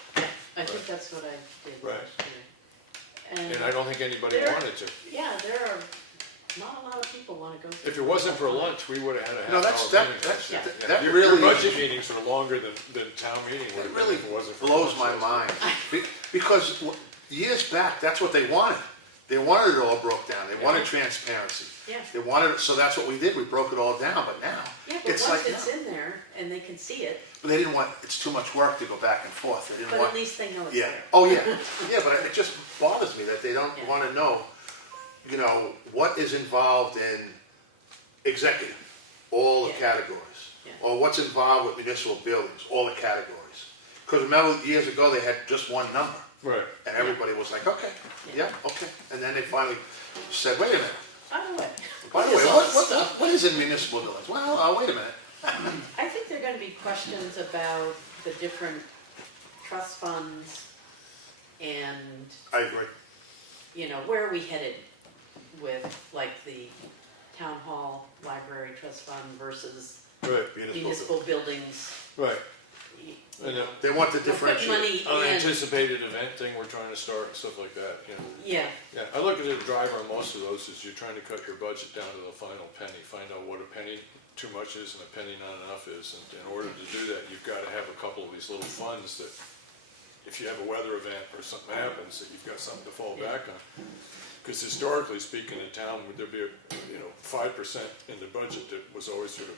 I think that's what I did Right. last year. And I don't think anybody There- wanted to. Yeah, there are, not a lot of people want to go through. If it wasn't for lunch, we would have had a No, half that hour meeting. Yeah. that Your really budget meetings were longer than town meeting would It have really been if it wasn't for blows lunch. my mind. Because years back, that's what they wanted. They wanted it all broke down. They wanted transparency. Yeah, They wanted it, so that's what we did. We broke it all down. But now, yeah, but it's once like, it's in there and they can see it, but they didn't want, it's too much work to go back and forth. They didn't but want. at least they know it's Yeah, there. oh yeah, yeah, but it just bothers me that they don't Yeah. want to know, you know, what is involved in executive, all the Yeah. categories. Yeah. Or what's involved with municipal buildings, all the categories. Because remember, years ago, they had just one number, Right. and everybody was like, okay, Yeah. yeah, okay. And then they finally said, wait a minute, By the way. by the way, is all this stuff? what is in municipal buildings? Well, wait a minute. I think there are gonna be questions about the different trust funds and, I agree. you know, where are we headed with, like, the town hall, library trust fund versus Right, municipal buildings. right. You And know, They want to we'll put differentiate. money in, unanticipated event thing we're trying to start, and stuff like that, you know. yeah, Yeah, I look at the driver on most of those is you're trying to cut your budget down to the final penny, find out what a penny too much is and a penny not enough is. And in order to do that, you've got to have a couple of these little funds that, if you have a weather event or something happens, that you've got something to fall back on. Because historically speaking, in town, would there be a, 5% in the budget that was always sort of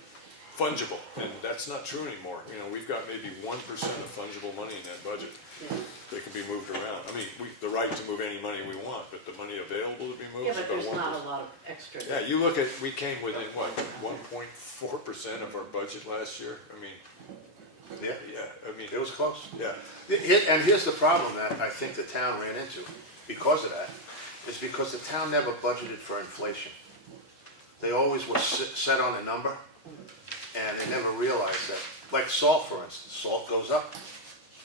fungible, and that's not true anymore. We've got maybe 1% of fungible money in that budget yeah. that can be moved around. I mean, the right to move any money we want, but the money available to be moved Yeah, is but about 1%. there's not a lot of extra. Yeah, you look at, we came within, what, 1.4% of our budget last year? I mean, Yeah, yeah, I mean, it was close. yeah, And here's the problem that I think the town ran into because of that, is because the town never budgeted for inflation. They always were set on a number, and they never realized that. Like salt, for instance, salt goes up.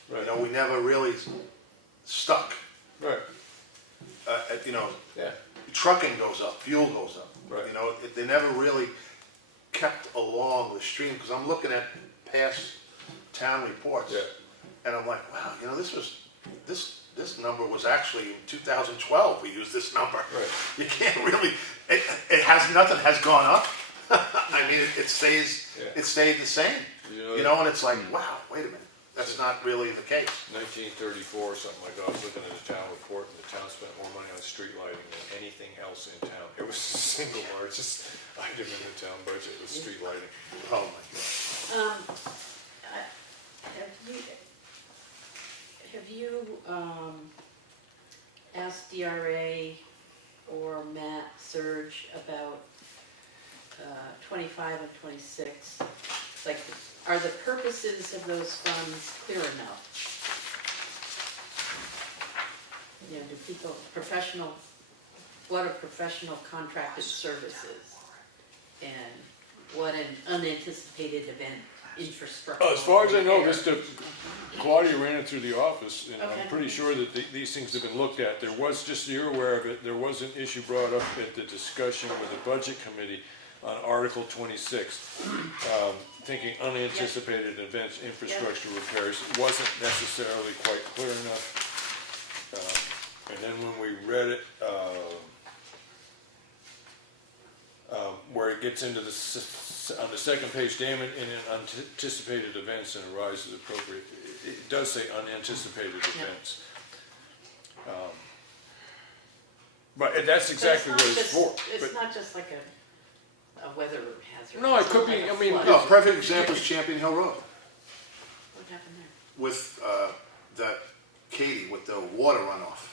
right, We never really stuck. right, yeah, Trucking goes up, fuel goes up. Right. They never really kept along the stream, because I'm looking at past town reports. Yeah. And I'm like, wow, this was this number was actually in 2012, we used this number. Right. You can't really, nothing has gone up. I mean, it stayed the same, You know, and it's like, wow, wait a minute, that's not really the case. 1934 or something like that, I was looking at a town report, and the town spent more money on street lighting than anything else in town. It was the single largest item in the town budget was street lighting. Oh, my God. Have you asked DRA or Matt Surge about 25 and 26? Like, are the purposes of those funds clear enough? You know, do people, what are professional contracted services? And what an unanticipated event infrastructure? As far as I know, repair? Claudia ran it through the office, and Okay. I'm pretty sure that these things have been looked at. There was, just so you're aware of it, there was an issue brought up at the discussion with the budget committee on Article 26, thinking unanticipated events, infrastructure repairs. It wasn't necessarily quite clear enough. And then when we read it, where it gets into on the second page, damage in unanticipated events and arises appropriate, it does say unanticipated events. But that's exactly what it's for. It's But- not just like a weather hazard. No, it It's could not be, like a I mean, flood. No, a perfect example is Champion Hill Road What happened there? with that Katie with the water runoff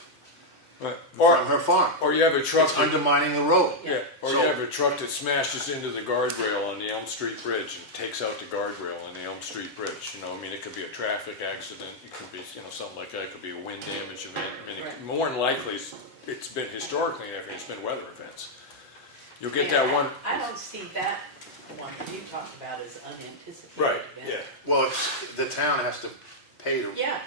Right. from her farm. Or you have a truck It's that, undermining the road. yeah, or you So- have a truck that smashes into the guardrail on the Elm Street Bridge and takes out the guardrail on the Elm Street Bridge. You know, I mean, it could be a traffic accident, it could be, something like that, it could be a wind damage event. I mean, Right. more than likely, it's been historically, it's been weather events. You'll get Yeah, that one, I don't see that one that you talked about as unanticipated. right, event. yeah. Well, the town has to pay Yeah,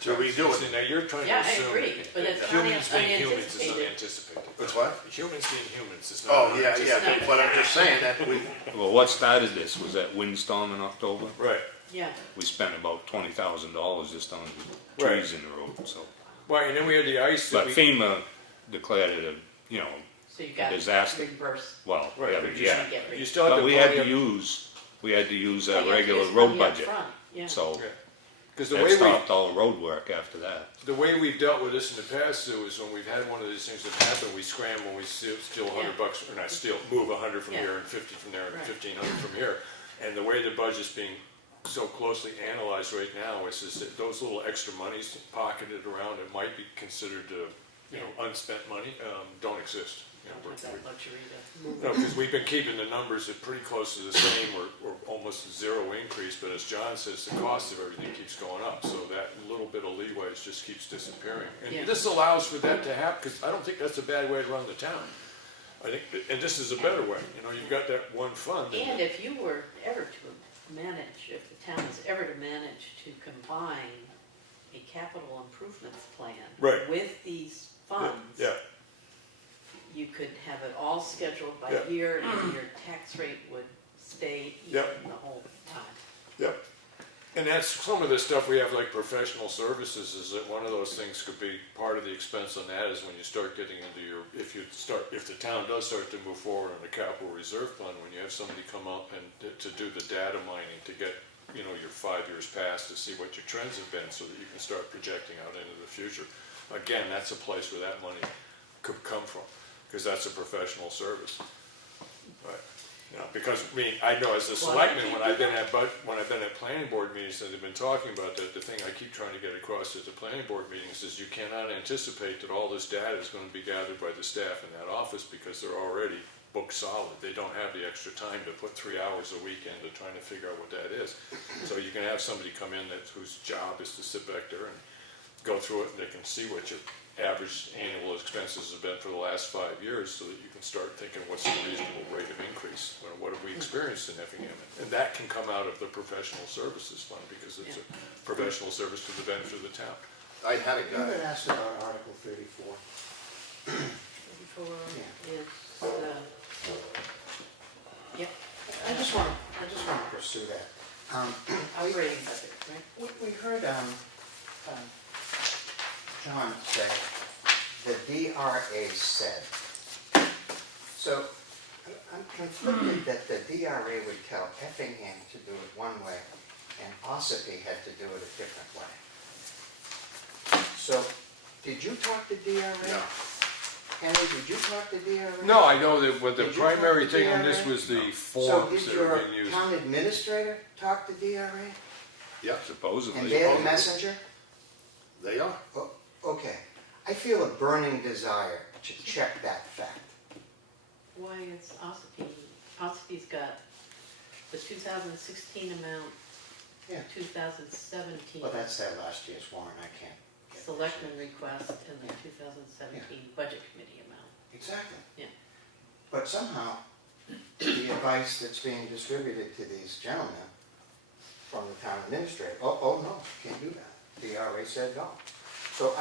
to redo See, it. now you're trying to yeah, I assume agree, that- but that it's humans being humans is unanticipated. unanticipated. It's what? Humans being humans is not Oh, yeah, unanticipated. yeah, but I'm just saying that we, Well, what started this was that windstorm in October. Right. yeah. We spent about $20,000 just on Right. trees in the road, so. Right, and then we had the ice that But we. FEMA declared it a, So you got Disaster. reimbursed. well, Right, yeah, but You yeah. didn't get You reimbursed. still have But to. we had pony to up- use Yeah, a you have to regular use road money up budget, front, yeah. so Because the that way we, stopped all road work after that. the way we've dealt with this in the past, though, is when we've had one of these things that happen, we scramble, we steal $100, or not steal, move 100 from Yeah. here and 50 from there and Right. 1,500 from here. And the way the budget's being so closely analyzed right now is that those little extra monies pocketed around, it might be considered, unspent money, don't exist. Don't have that luxury to move. No, because we've been keeping the numbers at pretty close to the same or almost zero increase, but as John says, the cost of everything keeps going up, so that little bit of leeway just keeps disappearing. Yeah. And this allows for that to happen, because I don't think that's a bad way to run the town. I think, and this is a better way, you've got that one fund. And if you were ever to manage, if the town is ever to manage to combine a capital improvements plan Right. with these funds, Yeah, you could have it all scheduled by Yeah. year, and your tax rate would stay Yeah. even the whole time. yep. And that's some of the stuff we have, like professional services, is that one of those things could be, part of the expense on that is when you start getting into if the town does start to move forward on the capital reserve fund, when you have somebody come up and to do the data mining, to get, your 5 years past to see what your trends have been, so that you can start projecting out into the future. Again, that's a place where that money could come from, because that's a professional service. Right. Because I know as a selectman, when I've been at planning board meetings and they've been talking about that, the thing I keep trying to get across at the planning board meetings is you cannot anticipate that all this data is going to be gathered by the staff in that office, because they're already book solid. They don't have the extra time to put 3 hours a week into trying to figure out what that is. So you can have somebody come in whose job is to sit back there and go through it, and they can see what your average annual expenses have been for the last 5 years, so that you can start thinking, what's the reasonable rate of increase? What have we experienced in Effingham? And that can come out of the professional services fund, because it's a professional service to the benefit of the town. I had a You had guy, asked about Article 34. 34 Yeah. is, yep, I just want to pursue that. operating budget, right? We heard John say, the DRA said. So I'm conflicted that the DRA would tell Effingham to do it one way and Ossipee had to do it a different way. So, did you talk to DRA? No. Henry, did you talk to DRA? No, I know that what the Did you primary talk to thing on this DRA? was the So forms did that are your being used. town administrator talk to DRA? Yeah, And Supposedly. they're the messenger? they are. Oh, okay. I feel a burning desire to check that fact. Why is Ossope's got the 2016 amount, Yeah. 2017 Well, that's their last year's warrant, I can't get. selectmen request, and the 2017 budget committee amount. Exactly. Yeah. But somehow, the advice that's being distributed to these gentlemen from the town administrator, oh no, can't do that. The DRA said no. So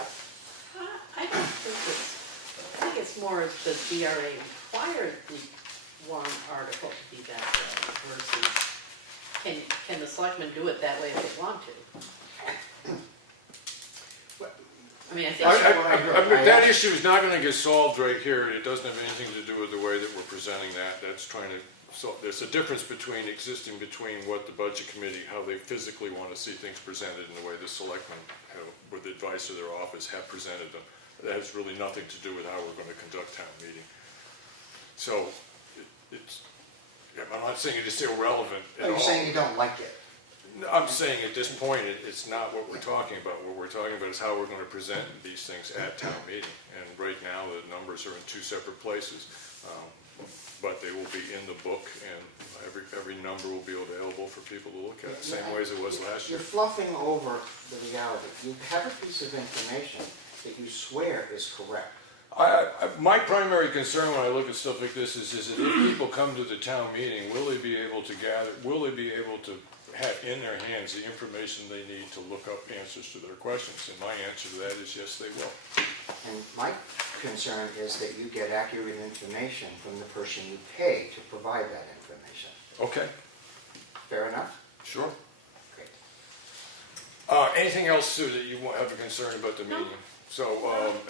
I don't think it's more of the DRA required the warrant article to be that way versus can the selectmen do it that way if they want to? I mean, I think. That issue is not gonna get solved right here. It doesn't have anything to do with the way that we're presenting that. That's trying to, so there's a difference between what the budget committee, how they physically wanna see things presented and the way the selectmen have, with the advice of their office, have presented them. That has really nothing to do with how we're gonna conduct town meeting. So, I'm not saying it's irrelevant at all. you're saying you don't like it. No, I'm saying at this point, it's not what we're talking about. What we're talking about is how we're gonna present these things at town meeting. And right now, the numbers are in two separate places. But they will be in the book, and every number will be available for people to look at, same way as it was last year. You're fluffing over the reality. You have a piece of information that you swear is correct. My primary concern when I look at stuff like this is that if people come to the town meeting, will they be able to have in their hands the information they need to look up answers to their questions? And my answer to that is yes, they will. And my concern is that you get accurate information from the person you pay to provide that information. Okay, Fair enough? sure. Great. Anything else, Sue, that you have a concern about the No. meeting? So,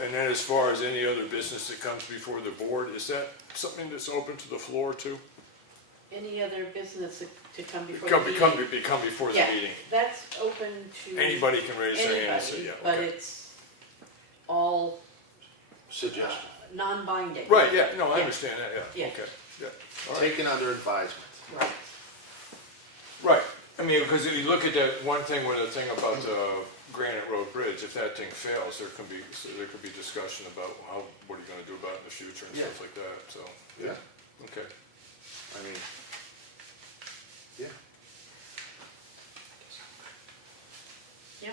and then as far as any other business that comes before the board, is that something that's open to the floor too? Any other business to come before the Come meeting? before the Yeah, meeting? that's open to Anybody can raise their hand and say, anybody, yeah, but okay. it's all Suggestion. non-binding. Right, yeah, no, I Yeah. understand that, yeah, Yeah. okay, yeah. All right. Taken under advisement. Right. Right, I mean, because if you look at that one thing with the thing about the Granite Road Bridge, if that thing fails, there could be discussion about what are you gonna do about it in the future and Yeah. stuff like that, so, Yeah. okay. I mean, yeah. Yeah,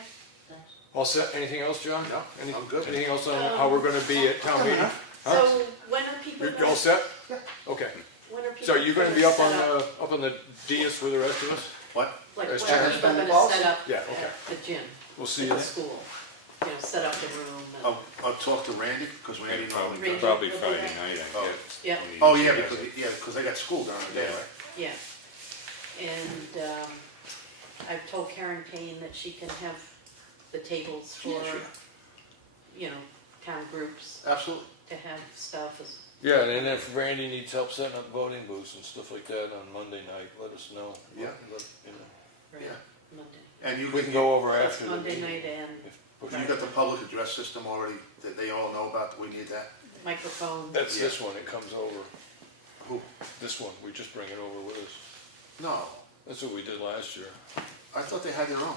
that's. All set, anything else, John? No, I'm good. Anything else on how we're gonna be at town meeting? Huh? So when are people You all gonna, set? Yeah. Okay, when are people? so you're gonna be up on set up on the dais with the rest of us? What? Like, As when are chairman? people gonna Policy? set up Yeah, okay. at the gym, We'll see at you the then. school? You know, set up the room and, I'll talk to Randy, because Randy normally Randy. does. Probably will do Friday that? night, I Oh. guess. Yeah. when he Oh, yeah, usually does because they got school during the day, Yeah. right? yeah. And, I've told Karen Payne that she can have the tables for, Yeah, sure. you know, town groups Absolutely. to have stuff as, Yeah, and if Randy needs help setting up voting booths and stuff like that on Monday night, let us know. Yeah. right, Yeah. Monday. And We can go over That's after the Monday meeting. night and If- you got the public address system already, that they all know about, we need that? microphone. That's Yeah. this one, it comes over. Who? This one, we just bring it over with us. No, That's what we did last year. I thought they had their own.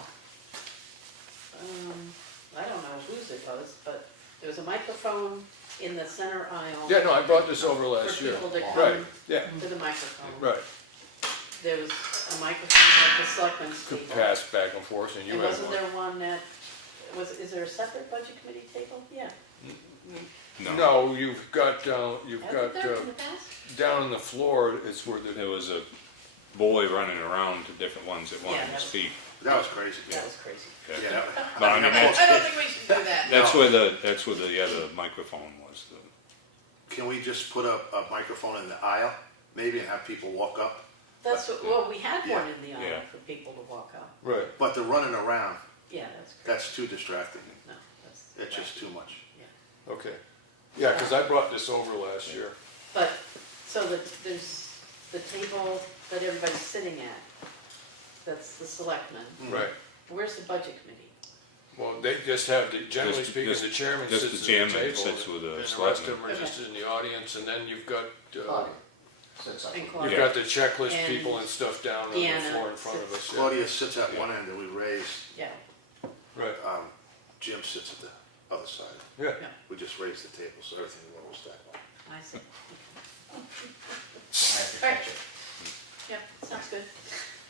I don't know whose it was, but there was a microphone in the center aisle. Yeah, no, I brought this over last For year. people to Right, come yeah, to the microphone. right. There was a microphone at the selectmen's Could table. pass back and forth and you And had wasn't one. there one that, is there a separate budget committee table? Yeah. No, you've got, Hasn't there in the past? down on the floor, it's where There the, was a boy running around to different ones that Yeah, wanted to that's- speak. That was crazy. That was crazy. Yeah. But I mean, that's, I don't think we should do that. that's where the other microphone was. Can we just put a microphone in the aisle, maybe, and have people walk up? That's what, well, we had one Yeah. in the aisle Yeah. for people to walk up. right. But the running around, Yeah, that's great. that's too distracting. No, that's, It's just too much. Okay. Yeah, because I brought this over last year. But, so there's the table that everybody's sitting at, that's the selectmen. Right. Where's the budget committee? Well, they just have, generally Just- speaking, just- the chairman just sits the at the chairman table. sits with the And the rest selectmen. of them are just in the audience, and then you've got, Claudia sits up. And you've Claudia. got the checklist And people and stuff down on the Deanna floor in front of us. yeah. Claudia sits at one end and we raise, Yeah, Right, Jim sits at the other side. yeah. yeah, We just raise the table so everything rolls that way. I see. I have to catch it. Yep, sounds good.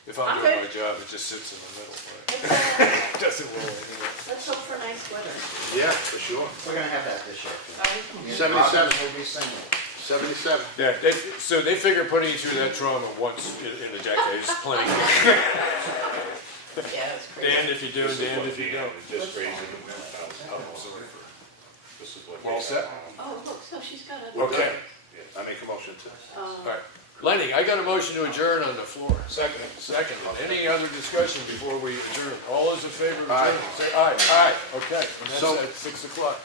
If I'm I'm doing my good. job, it just sits in the middle, right? Let's, It doesn't roll anywhere. let's hope for nice weather. Yeah, for sure. We're gonna have that this year. Are we? Your 77. daughters will be singing. 77. Yeah, so they figure putting you through that trauma once in a decade is plenty. Yeah, it's crazy. Damned if you do, damned if you don't. Just raise it This is what. All set? Oh, look, so she's got a. We're Okay. good. I make a motion to. All right. Lenny, I got a motion to adjourn on the floor. Second. Second. Any other discussion before we adjourn? All those in favor of Aye. adjourn, say aye. Aye, okay. And that's So- at 6 o'clock.